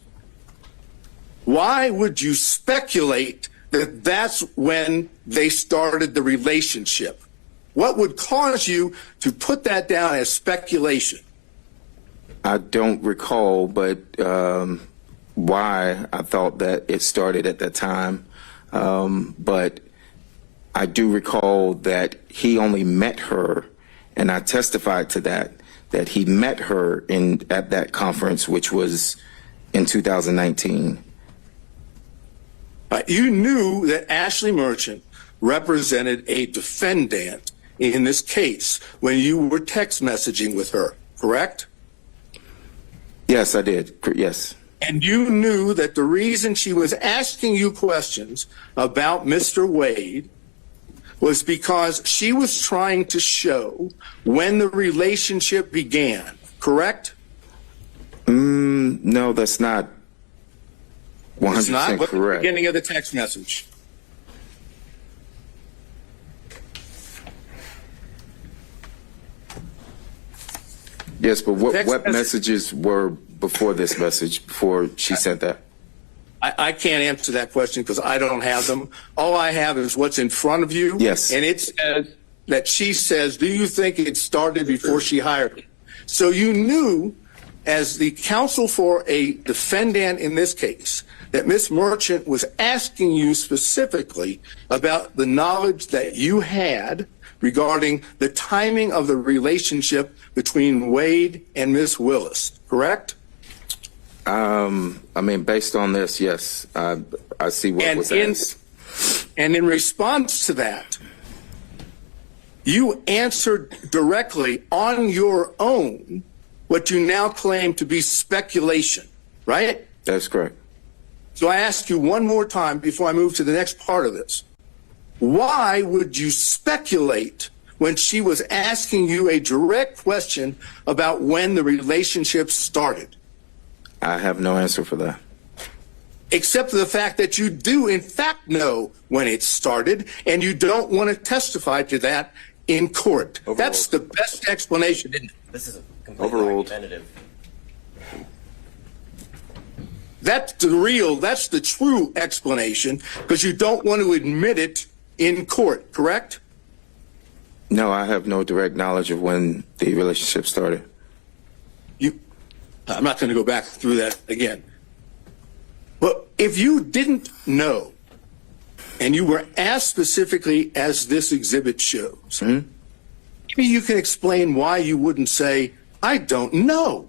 Why would you speculate that that's when they started the relationship? What would cause you to put that down as speculation? I don't recall, but why I thought that it started at that time. But I do recall that he only met her, and I testified to that he met her at that conference, which was in 2019. You knew that Ashley Merchant represented a defendant in this case when you were text messaging with her, correct? Yes, I did. Yes. And you knew that the reason she was asking you questions about Mr. Wade was because she was trying to show when the relationship began, correct? No, that's not 100% It's not. What's the correct. beginning of the text message? Yes, but what Text message- messages were before this message, before she sent that? I can't answer that question because I don't have them. All I have is what's in front of you. Yes. And it says that she says, do you think it started before she hired him? So you knew, as the counsel for a defendant in this case, that Ms. Merchant was asking you specifically about the knowledge that you had regarding the timing of the relationship between Wade and Ms. Willis, correct? I mean, based on this, yes, I see what was asked. And in response to that, you answered directly on your own what you now claim to be speculation, right? That's correct. So I ask you one more time before I move to the next part of this. Why would you speculate when she was asking you a direct question about when the relationship started? I have no answer for that. Except for the fact that you do, in fact, know when it started, and you don't want to testify to that in court. Overruled. That's the best explanation, isn't it? This is a completely Overruled. argumentative. That's the true explanation, because you don't want to admit it in court, correct? No, I have no direct knowledge of when the relationship started. I'm not going to go back through that again. But if you didn't know, and you were asked specifically as this exhibit shows, maybe you can explain why you wouldn't say, I don't know.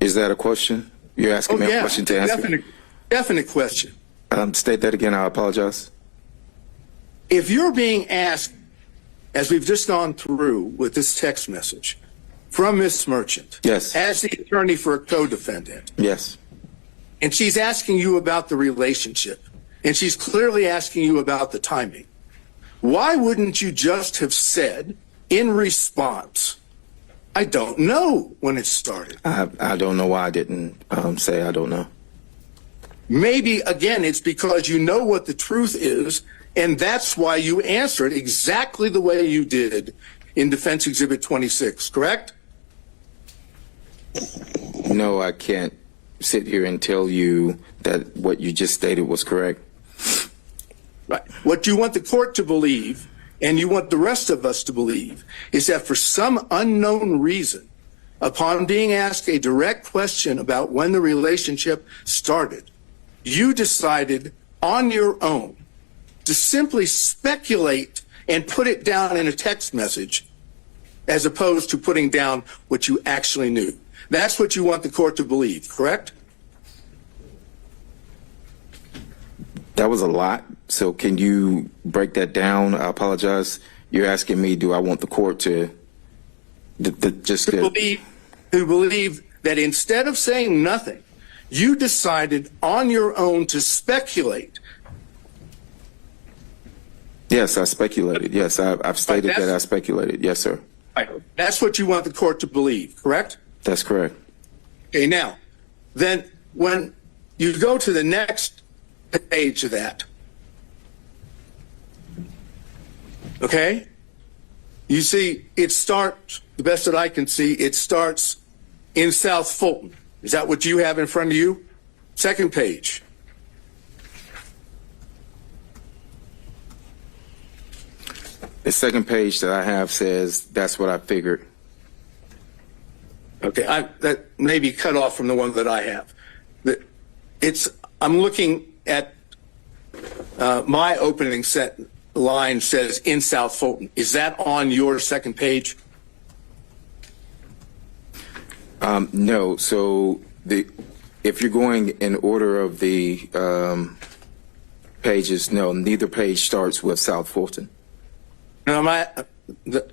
Is that a question? You're asking me a question to answer? Definite question. State that again. I apologize. If you're being asked, as we've just gone through with this text message from Ms. Merchant, Yes. as the attorney for a co-defendant, Yes. and she's asking you about the relationship, and she's clearly asking you about the timing, why wouldn't you just have said in response, I don't know when it started? I don't know why I didn't say I don't know. Maybe, again, it's because you know what the truth is, and that's why you answered exactly the way you did in Defense Exhibit 26, correct? No, I can't sit here and tell you that what you just stated was correct. Right. What you want the court to believe, and you want the rest of us to believe, is that for some unknown reason, upon being asked a direct question about when the relationship started, you decided on your own to simply speculate and put it down in a text message as opposed to putting down what you actually knew. That's what you want the court to believe, correct? That was a lot. So can you break that down? I apologize. You're asking me, do I want the court to just To believe that instead of saying nothing, you decided on your own to speculate. Yes, I speculated. Yes, I've stated that I speculated. Yes, sir. Right. That's what you want the court to believe, correct? That's correct. Okay, now, then when you go to the next page of that, okay, you see it starts, the best that I can see, it starts in South Fulton. Is that what you have in front of you? Second page. The second page that I have says, that's what I figured. Okay. Okay, that may be cut off from the one that I have. I'm looking at my opening line says in South Fulton. Is that on your second page? No. So if you're going in order of the pages, no, neither page starts with South Fulton. No,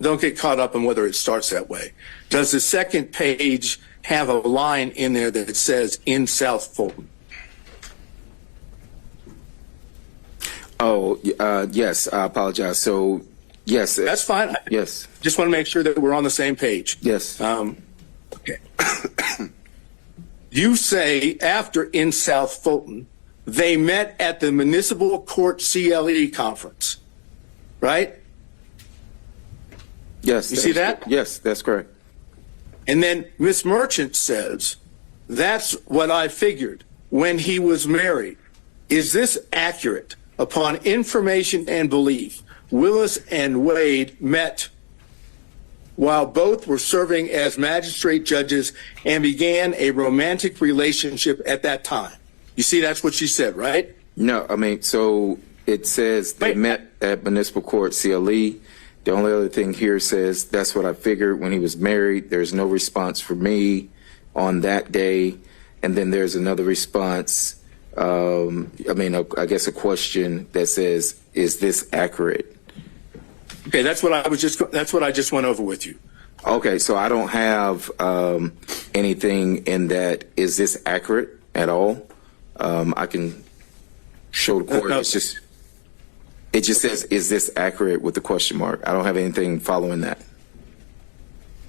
don't get caught up on whether it starts that way. Does the second page have a line in there that says in South Fulton? Oh, yes, I apologize. So, yes. That's fine. Yes. Just want to make sure that we're on the same page. Yes. Okay. You say after in South Fulton, they met at the Municipal Court CLE conference, right? Yes. You see that? Yes, that's correct. And then Ms. Merchant says, that's what I figured when he was married. Is this accurate? Upon information and belief, Willis and Wade met while both were serving as magistrate judges and began a romantic relationship at that time. You see, that's what she said, right? No, I mean, so it says they met at Municipal Court CLE. The only other thing here says that's what I figured when he was married. There's no response for me on that day. And then there's another response. I guess a question that says, is this accurate? Okay, that's what I just went over with you. Okay, so I don't have anything in that. Is this accurate at all? I can show the court. No. It just says, is this accurate with the question mark? I don't have anything following that.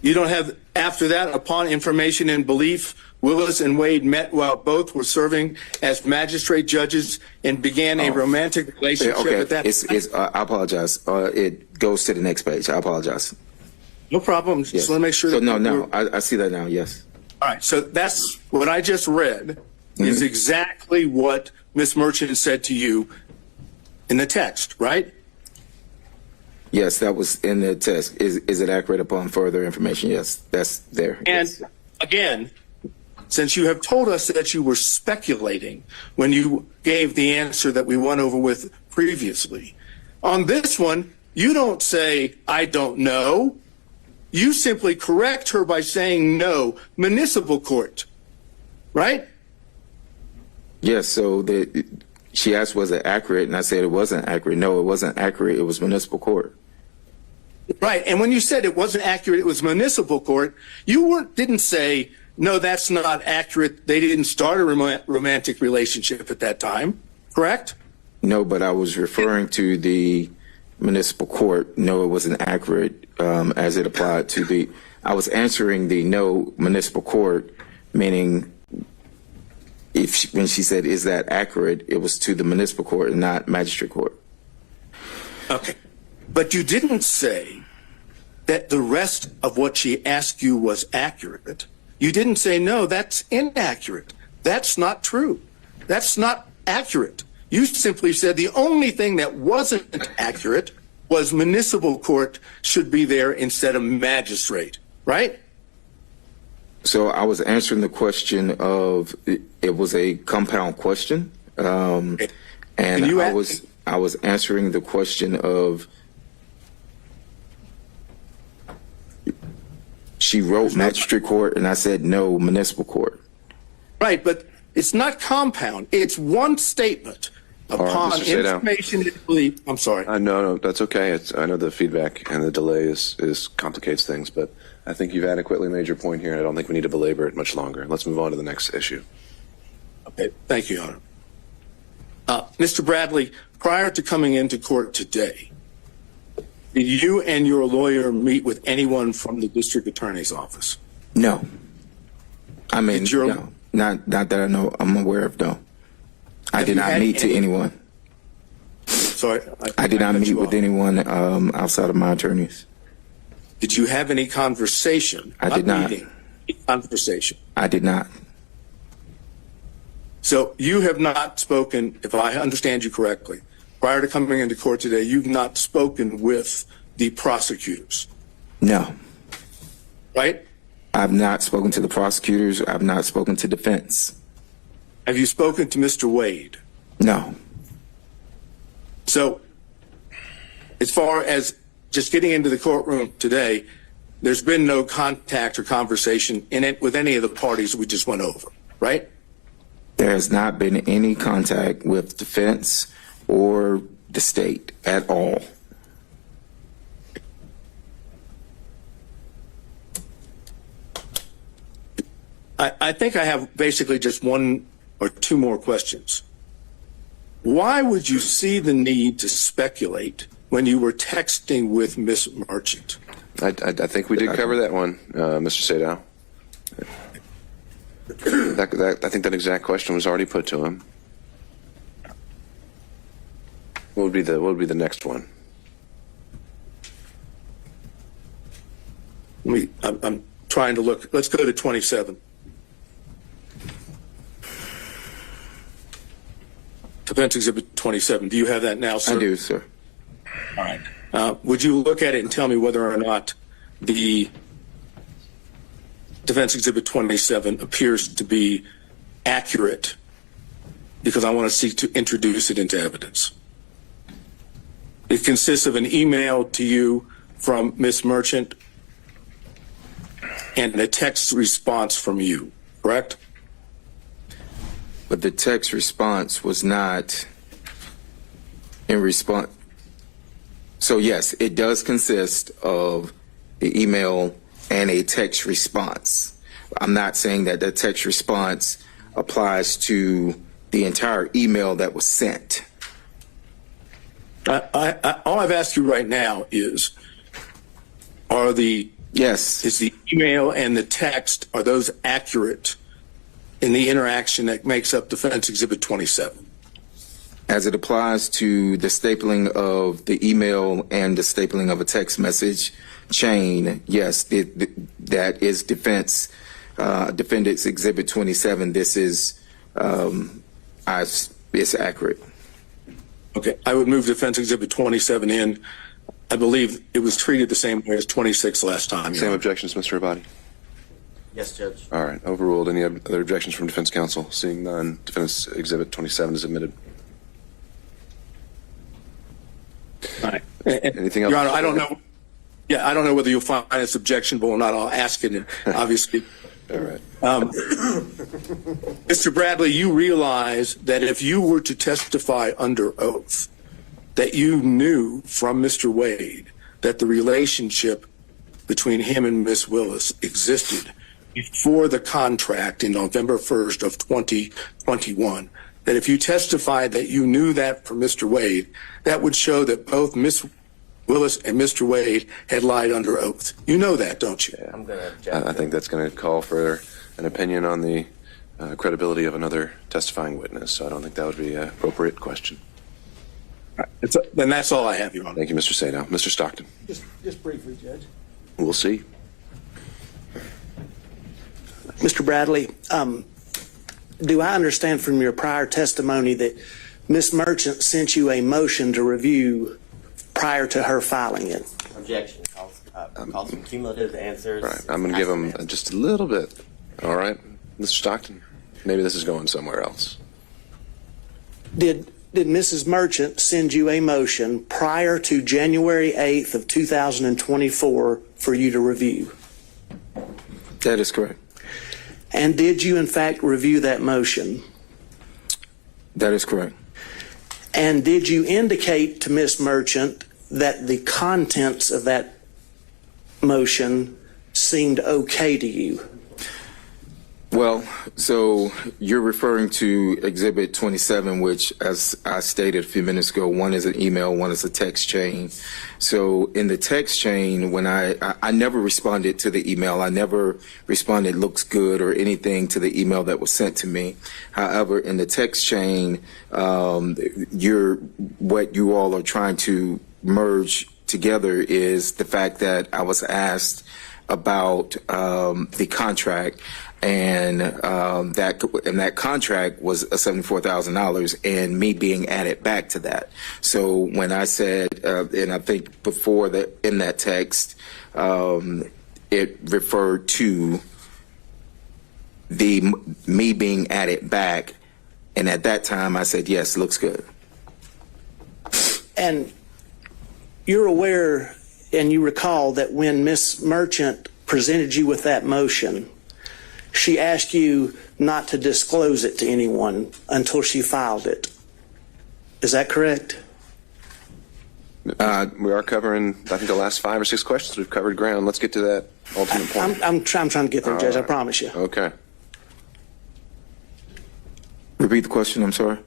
You don't have, after that, upon information and belief, Willis and Wade met while both were serving as magistrate judges and began a romantic relationship at that time? I apologize. It goes to the next page. I apologize. No problem. Yes. Just want to make sure that I see that now, yes. All right, so that's what I just read is exactly what Ms. Merchant said to you in the text, right? Yes, that was in the text. Is it accurate upon further information? Yes, that's there. And yes. again, since you have told us that you were speculating when you gave the answer that we went over with previously, on this one, you don't say, I don't know. You simply correct her by saying no, municipal court, right? Yes, so she asked, was it accurate? And I said it wasn't accurate. No, it wasn't accurate. It was municipal court. Right, and when you said it wasn't accurate, it was municipal court, you didn't say, no, that's not accurate. They didn't start a romantic relationship at that time, correct? No, but I was referring to the municipal court. No, it wasn't accurate as it applied to I was answering the no municipal court, meaning when she said, is that accurate, it was to the municipal court and not magistrate court. Okay, but you didn't say that the rest of what she asked you was accurate. You didn't say, no, that's inaccurate. That's not true. That's not accurate. You simply said the only thing that wasn't accurate was municipal court should be there instead of magistrate, right? So I was answering the question of, it was a compound question. And I was answering the question of, she wrote magistrate court, and I said no, municipal court. Right, but it's not compound. It's one statement upon Mr. Sadow. information and belief. I'm sorry. No, that's okay. I know the feedback and the delay is complicates things, but I think you've adequately made your point here, and I don't think we need to belabor it much longer. Let's move on to the next issue. Okay, thank you, Your Honor. Mr. Bradley, prior to coming into court today, did you and your lawyer meet with anyone from the district attorney's office? No. I mean, Did no, not that I know, I'm aware of, no. I did not meet to anyone. Sorry. I did not cut meet you with off. anyone outside of my attorneys. Did you have any conversation? I did not. Meeting, conversation. I did not. So you have not spoken, if I understand you correctly, prior to coming into court today, you've not spoken with the prosecutors, No. right? I've not spoken to the prosecutors. I've not spoken to defense. Have you spoken to Mr. Wade? No. So, as far as just getting into the courtroom today, there's been no contact or conversation in it with any of the parties we just went over, right? There has not been any contact with defense or the state at all. I think I have basically just one or two more questions. Why would you see the need to speculate when you were texting with Miss Merchant? I think we did cover that one, Mr. Sadow. I think that exact question was already put to him. What would be the next one? I'm trying to look. Let's go to 27. Defense Exhibit 27. Do you have that now, sir? I do, sir. All right. Would you look at it and tell me whether or not the Defense Exhibit 27 appears to be accurate? Because I want to seek to introduce it into evidence. It consists of an email to you from Miss Merchant and a text response from you, correct? But the text response was not in response. So yes, it does consist of the email and a text response. I'm not saying that the text response applies to the entire email that was sent. All I've asked you right now is, Yes. is the email and the text, are those accurate in the interaction that makes up Defense Exhibit 27? As it applies to the stapling of the email and the stapling of a text message chain, yes, that is Defendant's Exhibit 27. This is, it's accurate. Okay, I would move Defense Exhibit 27 in. I believe it was treated the same way as 26 last time. Same objections, Mr. Abadi? Yes, Judge. All right, overruled. Any other objections from defense counsel? Seeing none, Defense Exhibit 27 is admitted. All right. Anything else? Your Honor, I don't know. Yeah, I don't know whether you'll find this objectionable or not. I'll ask it, obviously. All right. Mr. Bradley, you realize that if you were to testify under oath, that you knew from Mr. Wade that the relationship between him and Miss Willis existed before the contract in November 1st of 2021, that if you testified that you knew that from Mr. Wade, that would show that both Miss Willis and Mr. Wade had lied under oath. You know that, don't you? I'm going to object. I think that's going to call for an opinion on the credibility of another testifying witness, so I don't think that would be an appropriate question. Then that's all I have, Your Honor. Thank you, Mr. Sadow. Mr. Stockton. Just briefly, Judge. We'll see. Mr. Bradley, do I understand from your prior testimony that Ms. Merchant sent you a motion to review prior to her filing it? Objection. Calls for cumulative answers. All right, I'm going to give him just a little bit. All right, Mr. Stockton, maybe this is going somewhere else. Did Mrs. Merchant send you a motion prior to January 8th of 2024 for you to review? That is correct. And did you, in fact, review that motion? That is correct. And did you indicate to Ms. Merchant that the contents of that motion seemed okay to you? Well, so you're referring to Exhibit 27, which, as I stated a few minutes ago, one is an email, one is a text chain. So in the text chain, when I never responded to the email, I never responded looks good or anything to the email that was sent to me. However, in the text chain, what you all are trying to merge together is the fact that I was asked about the contract, and that contract was $74,000, and me being added back to that. So when I said, and I think before that in that text, it referred to me being added back, and at that time I said yes, looks good. And you're aware and you recall that when Ms. Merchant presented you with that motion, she asked you not to disclose it to anyone until she filed it. Is that correct? We are covering, I think, the last 5 or 6 questions. We've covered ground. Let's get to that ultimate point. I'm trying to get there, Judge, I promise you. Okay. Repeat the question, I'm sorry.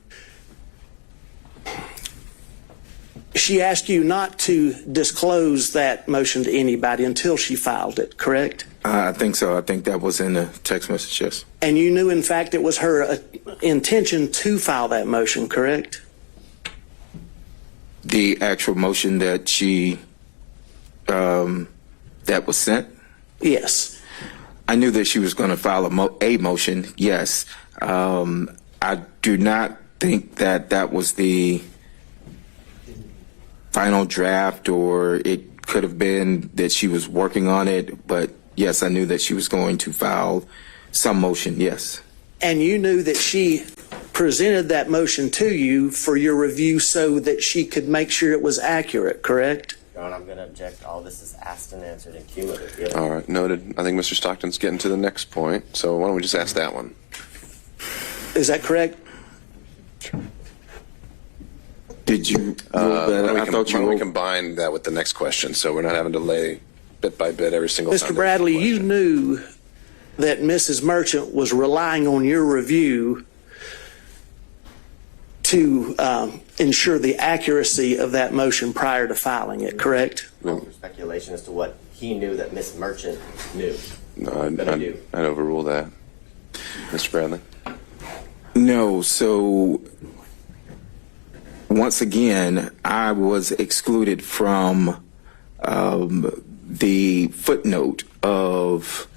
She asked you not to disclose that motion to anybody until she filed it, correct? I think so. I think that was in the text message, yes. And you knew, in fact, it was her intention to file that motion, correct? The actual motion that she, that was sent? Yes. I knew that she was going to file a motion, yes. I do not think that that was the final draft, or it could have been that she was working on it, but yes, I knew that she was going to file some motion, yes. And you knew that she presented that motion to you for your review so that she could make sure it was accurate, correct? Your Honor, I'm going to object. All this is asked and answered in cumulative. All right, noted. I think Mr. Stockton's getting to the next point, so why don't we just ask that one? Is that correct? Did you Why don't we rolled- combine that with the next question, so we're not having to lay bit by bit every single time. Mr. Bradley, there's a you question. knew that Mrs. Merchant was relying on your review to ensure the accuracy of that motion prior to filing it, correct? Speculation as to what he knew that Miss Merchant knew. No, But I do. I'd overrule that. Mr. Bradley? No, so once again, I was excluded from the footnote of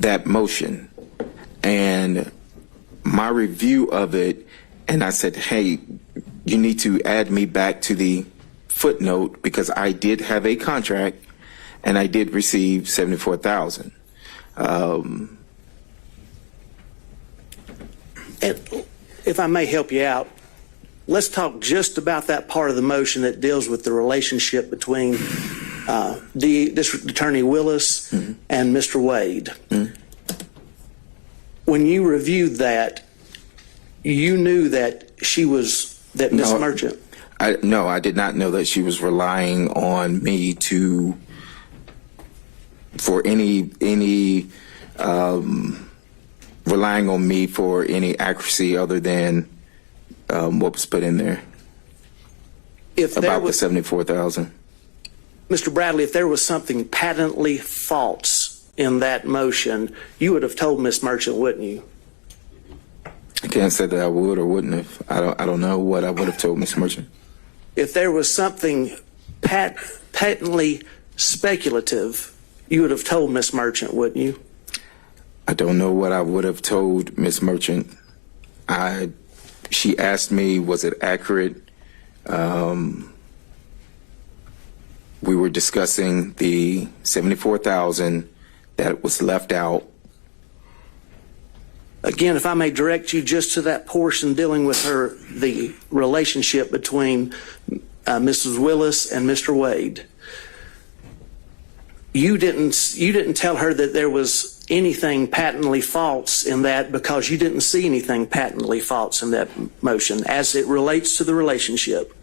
that motion, and my review of it, and I said, hey, you need to add me back to the footnote because I did have a contract and I did receive $74,000. And if I may help you out, let's talk just about that part of the motion that deals with the relationship between the District Attorney Willis and Mr. Wade. When you reviewed that, you knew that Ms. No. Merchant. No, I did not know that she was relying on me for any relying on me for any accuracy other than what was put in there If there about the was, $74,000. Mr. Bradley, if there was something patently false in that motion, you would have told Ms. Merchant, wouldn't you? I can't say that I would or wouldn't have. I don't know what I would have told Ms. Merchant. If there was something patently speculative, you would have told Ms. Merchant, wouldn't you? I don't know what I would have told Ms. Merchant. She asked me, was it accurate? We were discussing the $74,000 that was left out. Again, if I may direct you just to that portion dealing with the relationship between Mrs. Willis and Mr. Wade. You didn't tell her that there was anything patently false in that because you didn't see anything patently false in that motion as it relates to the relationship.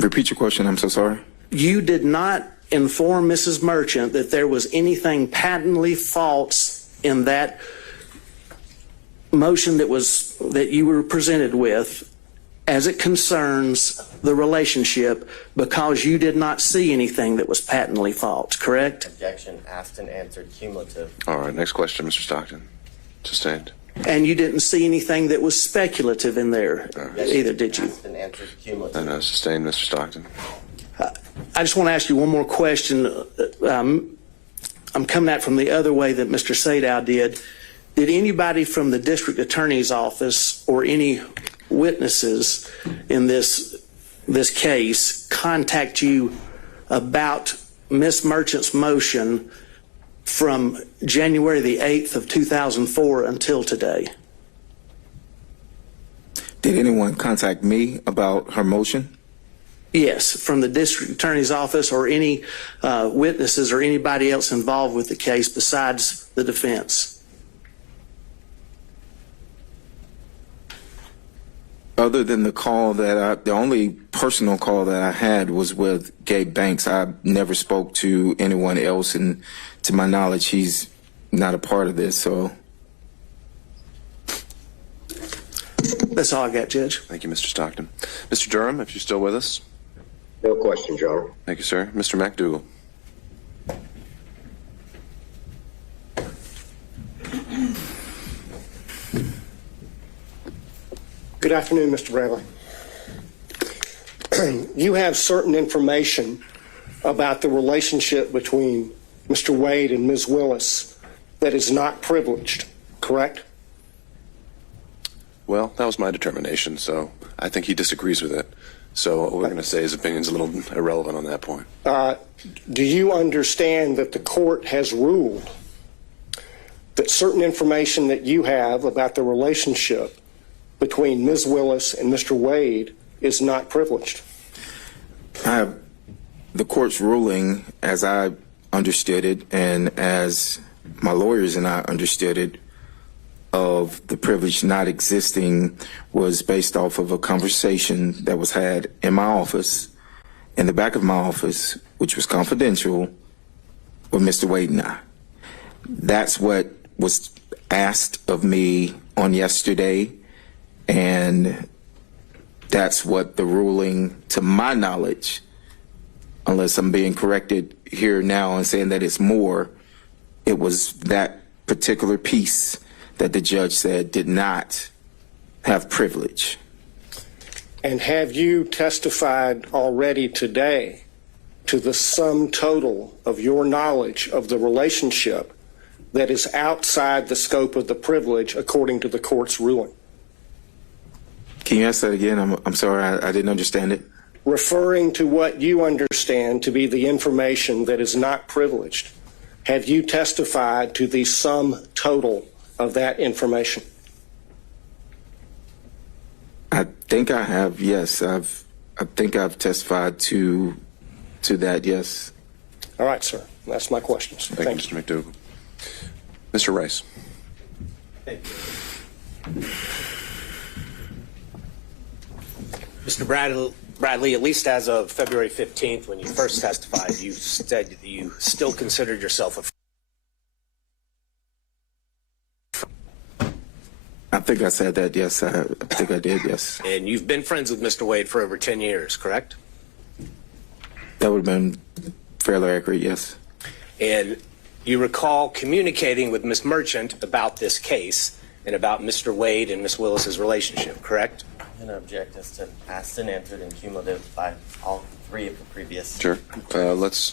Repeat your question, I'm so sorry. You did not inform Mrs. Merchant that there was anything patently false in that motion that you were presented with as it concerns the relationship because you did not see anything that was patently false, correct? Objection asked and answered cumulative. All right, next question, Mr. Stockton. Sustained. And you didn't see anything that was speculative in there either, did you? Asked and answered cumulative. And sustained, Mr. Stockton. I just want to ask you one more question. I'm coming at from the other way that Mr. Sadow did. Did anybody from the district attorney's office or any witnesses in this this case contact you about Ms. Merchant's motion from January the 8th of 2004 until today? Did anyone contact me about her motion? Yes, from the district attorney's office or any witnesses or anybody else involved with the case besides the defense? Other than the only personal call that I had was with Gabe Banks. I never spoke to anyone else, and to my knowledge, he's not a part of this, so. That's all I got, Judge. Thank you, Mr. Stockton. Mr. Durham, if you're still with us. No question, John. Thank you, sir. Mr. McDougall. Good afternoon, Mr. Bradley. You have certain information about the relationship between Mr. Wade and Ms. Willis that is not privileged, correct? Well, that was my determination, so I think he disagrees with it. So what we're going to say his opinion's a little irrelevant on that point. Do you understand that the court has ruled that certain information that you have about the relationship between Ms. Willis and Mr. Wade is not privileged? The court's ruling, as I understood it, and as my lawyers and I understood it, of the privilege not existing was based off of a conversation that was had in my office, in the back of my office, which was confidential, with Mr. Wade and I. That's what was asked of me on yesterday, and that's what the ruling, to my knowledge, unless I'm being corrected here now and saying that it's more, it was that particular piece that the judge said did not have privilege. And have you testified already today to the sum total of your knowledge of the relationship that is outside the scope of the privilege according to the court's ruling? Can you ask that again? I'm sorry, I didn't understand it. Referring to what you understand to be the information that is not privileged, have you testified to the sum total of that information? I think I have, yes. I think I've testified to that, yes. All right, sir. That's my questions. Thank you, Mr. McDougall. Mr. Rice. Thank you. Mr. Bradley, at least as of February 15th, when you first testified, you said that you still considered yourself a I think I said that, yes. I think I did, yes. and you've been friends with Mr. Wade for over 10 years, correct? That would have been fairly accurate, yes. And you recall communicating with Ms. Merchant about this case and about Mr. Wade and Ms. Willis's relationship, correct? I'm going to object as to asked and answered and cumulative by all three of the previous. Sure.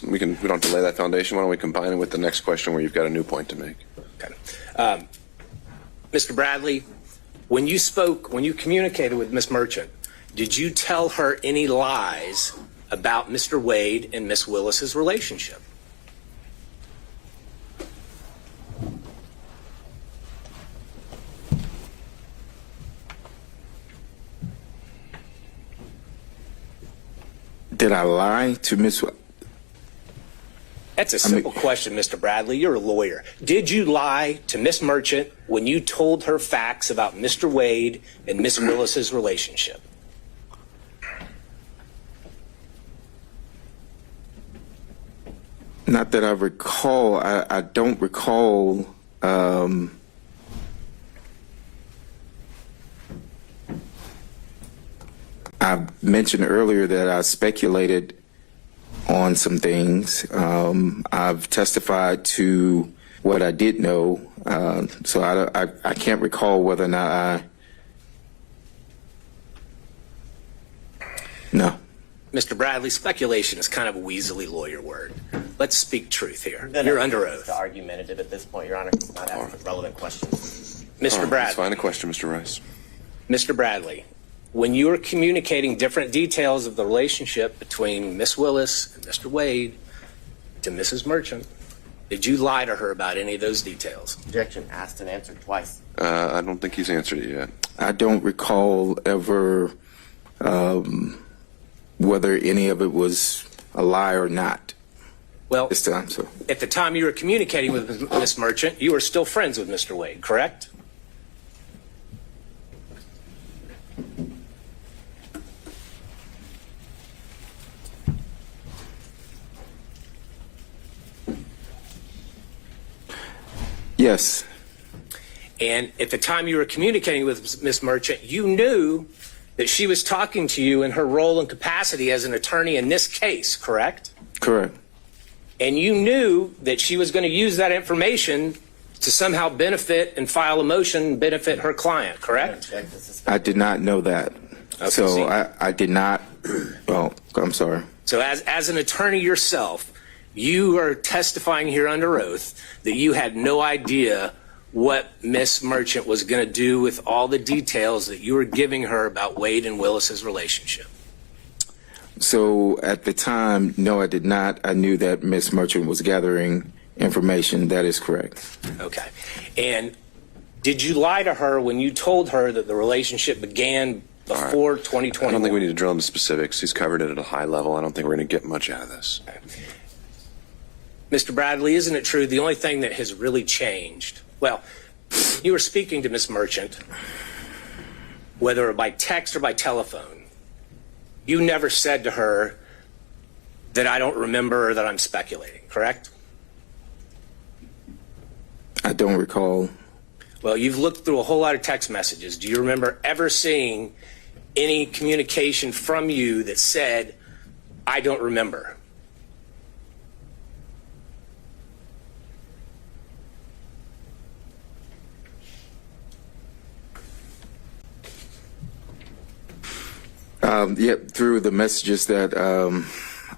We don't delay that foundation. Why don't we combine it with the next question where you've got a new point to make? Okay. Mr. Bradley, when you communicated with Ms. Merchant, did you tell her any lies about Mr. Wade and Ms. Willis's relationship? Did I lie to Ms. That's a simple question, Mr. Bradley. You're a lawyer. Did you lie to Ms. Merchant when you told her facts about Mr. Wade and Ms. Willis's relationship? Not that I recall. I don't recall. I mentioned earlier that I speculated on some things. I've testified to what I did know, so I can't recall whether or not No. Mr. Bradley, speculation is kind of a weaselly lawyer word. Let's speak truth here. Then You're I'm under oath. Argumentative at this point, Your Honor. Not asking relevant questions. Mr. Let's Bradley. find a question, Mr. Rice. Mr. Bradley, when you were communicating different details of the relationship between Miss Willis and Mr. Wade to Mrs. Merchant, did you lie to her about any of those details? Objection, asked and answered twice. I don't think he's answered it yet. I don't recall ever whether any of it was a lie or not Well, this time. So at the time you were communicating with Miss Merchant, you were still friends with Mr. Wade, correct? yes, And at the time you were communicating with Miss Merchant, you knew that she was talking to you in her role and capacity as an attorney in this case, correct? correct. And you knew that she was going to use that information to somehow benefit and file a motion benefit her client, correct? Object to suspend. I did not know that. Okay, So see. I did not. Well, I'm sorry. So as an attorney yourself, you are testifying here under oath that you had no idea what Miss Merchant was going to do with all the details that you were giving her about Wade and Willis's relationship. So at the time, no, I did not. I knew that Miss Merchant was gathering information. That is correct. Okay. And did you lie to her when you told her that the relationship began before 2021? I don't think we need to drill into specifics. He's covered it at a high level. I don't think we're going to get much out of this. Mr. Bradley, isn't it true the only thing that has really changed? Well, you were speaking to Miss Merchant, whether by text or by telephone. You never said to her that I don't remember or that I'm speculating, correct? I don't recall. Well, you've looked through a whole lot of text messages. Do you remember ever seeing any communication from you that said, I don't remember? Yeah, through the messages that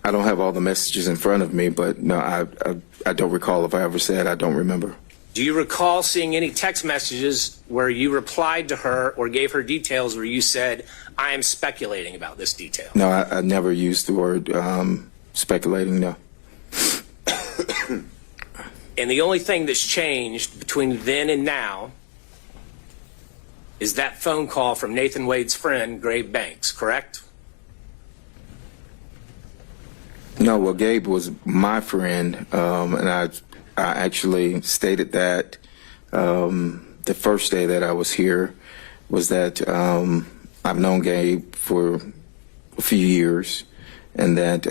I don't have all the messages in front of me, but no, I don't recall if I ever said I don't remember. Do you recall seeing any text messages where you replied to her or gave her details where you said, I am speculating about this detail? No, I never used the word speculating. No. And the only thing that's changed between then and now is that phone call from Nathan Wade's friend, Gabe Banks, correct? No, well, Gabe was my friend, and I actually stated that the first day that I was here was that I've known Gabe for a few years, and that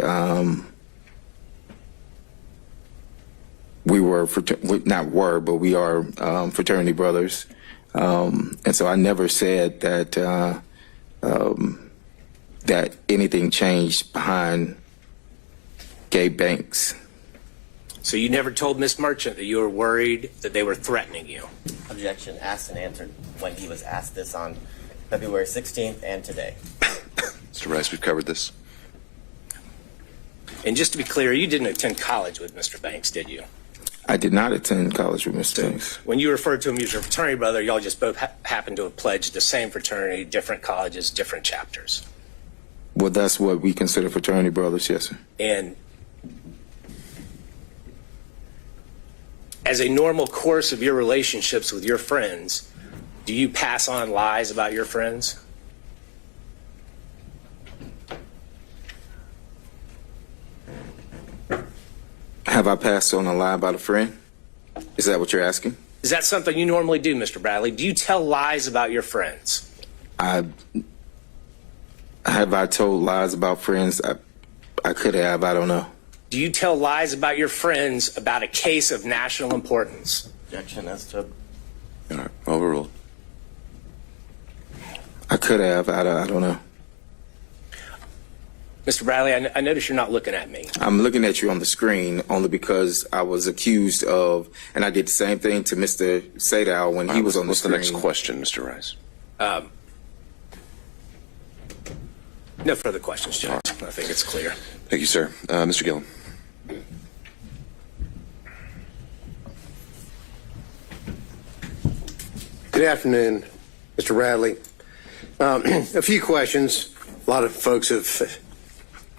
we were, but we are fraternity brothers. And so I never said that that anything changed behind Gabe Banks. So you never told Miss Merchant that you were worried that they were threatening you? Objection, asked and answered when he was asked this on February 16th and today. Mr. Rice, we've covered this. And just to be clear, you didn't attend college with Mr. Banks, did you? I did not attend college with Mr. Banks. When you referred to him as your fraternity brother, y'all just both happened to have pledged the same fraternity, different colleges, different chapters. Well, that's what we consider fraternity brothers, yes, sir. And as a normal course of your relationships with your friends, do you pass on lies about your friends? Have I passed on a lie about a friend? Is that what you're asking? Is that something you normally do, Mr. Bradley? Do you tell lies about your friends? Have I told lies about friends? I could have. I don't know. Do you tell lies about your friends about a case of national importance? Objection as to All right, overruled. I could have. I don't know. Mr. Bradley, I notice you're not looking at me. I'm looking at you on the screen only because I was accused of, and I did the same thing to Mr. Sadow when he was on the What's screen. the next question, Mr. Rice? No further questions, Judge. I think it's clear. Thank you, sir. Mr. Gillum. Good afternoon, Mr. Bradley. A few questions. A lot of folks have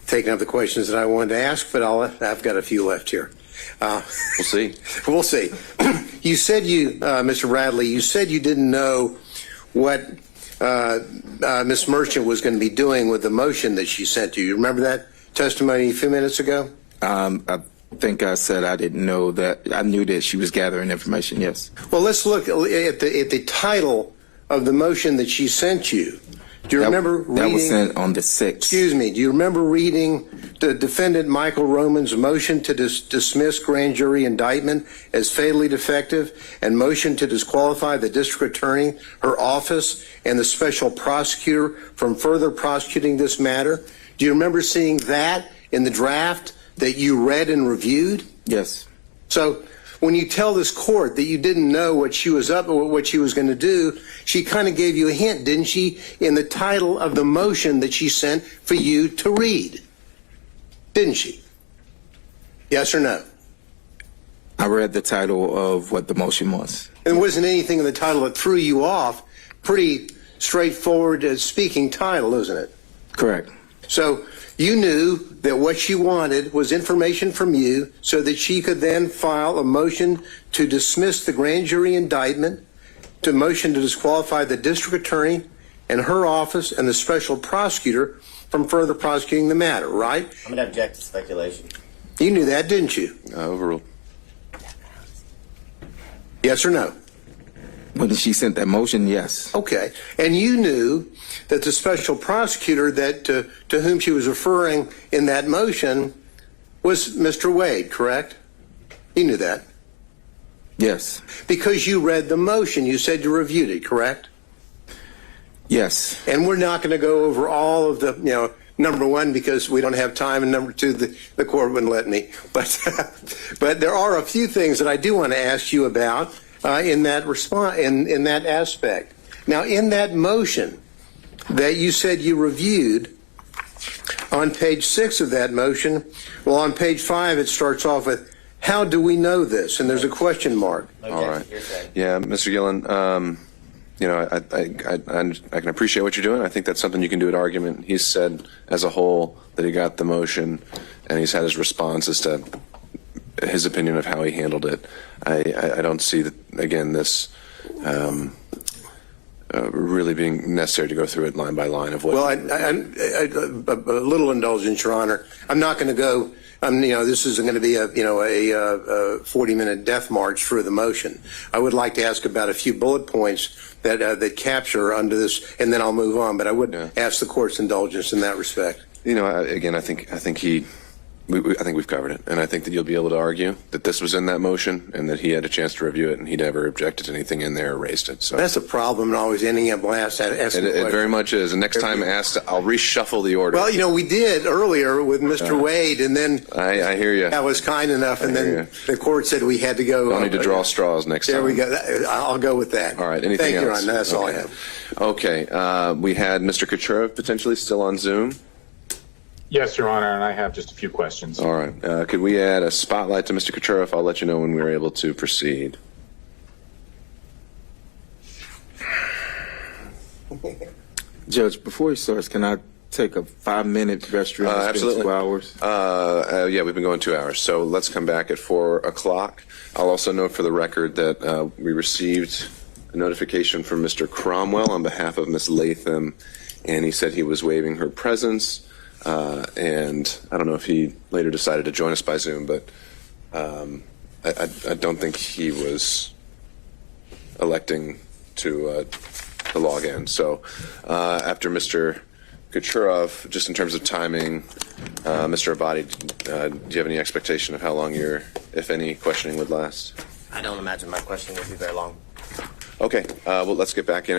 taken up the questions that I wanted to ask, but I've got a few left here. We'll see. We'll see. You said Mr. Bradley, you said you didn't know what Ms. Merchant was going to be doing with the motion that she sent you. You remember that testimony a few minutes ago? I think I said I didn't know that. I knew that she was gathering information, yes. Well, let's look at the title of the motion that she sent you. Do you remember reading? That was sent on the 6th. Excuse me. Do you remember reading the defendant Michael Roman's motion to dismiss grand jury indictment as fatally defective and motion to disqualify the district attorney, her office, and the special prosecutor from further prosecuting this matter? Do you remember seeing that in the draft that you read and reviewed? Yes. So when you tell this court that you didn't know what she was what she was going to do, she kind of gave you a hint, didn't she, in the title of the motion that she sent for you to read? Didn't she? Yes or no? I read the title of what the motion was. And there wasn't anything in the title that threw you off. Pretty straightforward speaking title, isn't it? Correct. So you knew that what she wanted was information from you so that she could then file a motion to dismiss the grand jury indictment, to motion to disqualify the district attorney and her office and the special prosecutor from further prosecuting the matter, right? I'm going to object to speculation. You knew that, didn't you? Overruled. Yes or no? When she sent that motion, yes. Okay. And you knew that the special prosecutor that to whom she was referring in that motion was Mr. Wade, correct? You knew that. Yes. Because you read the motion. You said you reviewed it, correct? Yes. And we're not going to go over all of the, number one, because we don't have time, and number two, the court wouldn't let me. But there are a few things that I do want to ask you about in that response, in that aspect. Now, in that motion that you said you reviewed, on page 6 of that motion, well, on page 5, it starts off with, how do we know this? And there's a question mark. All right. Yeah, Mr. Gillen, I can appreciate what you're doing. I think that's something you can do at argument. He's said as a whole that he got the motion, and he's had his response as to his opinion of how he handled it. I don't see that, again, this really being necessary to go through it line by line of what. Well, a little indulgence, Your Honor. I'm not going to go. This isn't going to be a 40-minute death march through the motion. I would like to ask about a few bullet points that capture under this, and then I'll move on. But I would ask the court's indulgence in that respect. Again, I think we've covered it, and I think that you'll be able to argue that this was in that motion and that he had a chance to review it, and he never objected to anything in there or raised it. So that's a problem, and always ending up last asking. It very much is. And next time asked, I'll reshuffle the order. Well, we did earlier with Mr. Wade, and then I hear you. That was kind enough, and then the court said we had to go. Don't need to draw straws next time. There we go. I'll go with that. All right. Anything Thank else? you, Your Honor. That's all I have. Okay. We had Mr. Kucherov potentially still on Zoom. Yes, Your Honor, and I have just a few questions. All right. Could we add a spotlight to Mr. Kucherov? I'll let you know when we're able to proceed. Judge, before he starts, can I take a 5-minute restroom? Absolutely. 2 hours. Yeah, we've been going 2 hours. So let's come back at 4 o'clock. I'll also note for the record that we received a notification from Mr. Cromwell on behalf of Ms. Latham, and he said he was waiving her presence. And I don't know if he later decided to join us by Zoom, but I don't think he was electing to log in. So after Mr. Kucherov, just in terms of timing, Mr. Abadi, do you have any expectation of how long your, if any, questioning would last? I don't imagine my questioning would be very long. Okay, well, let's get back in.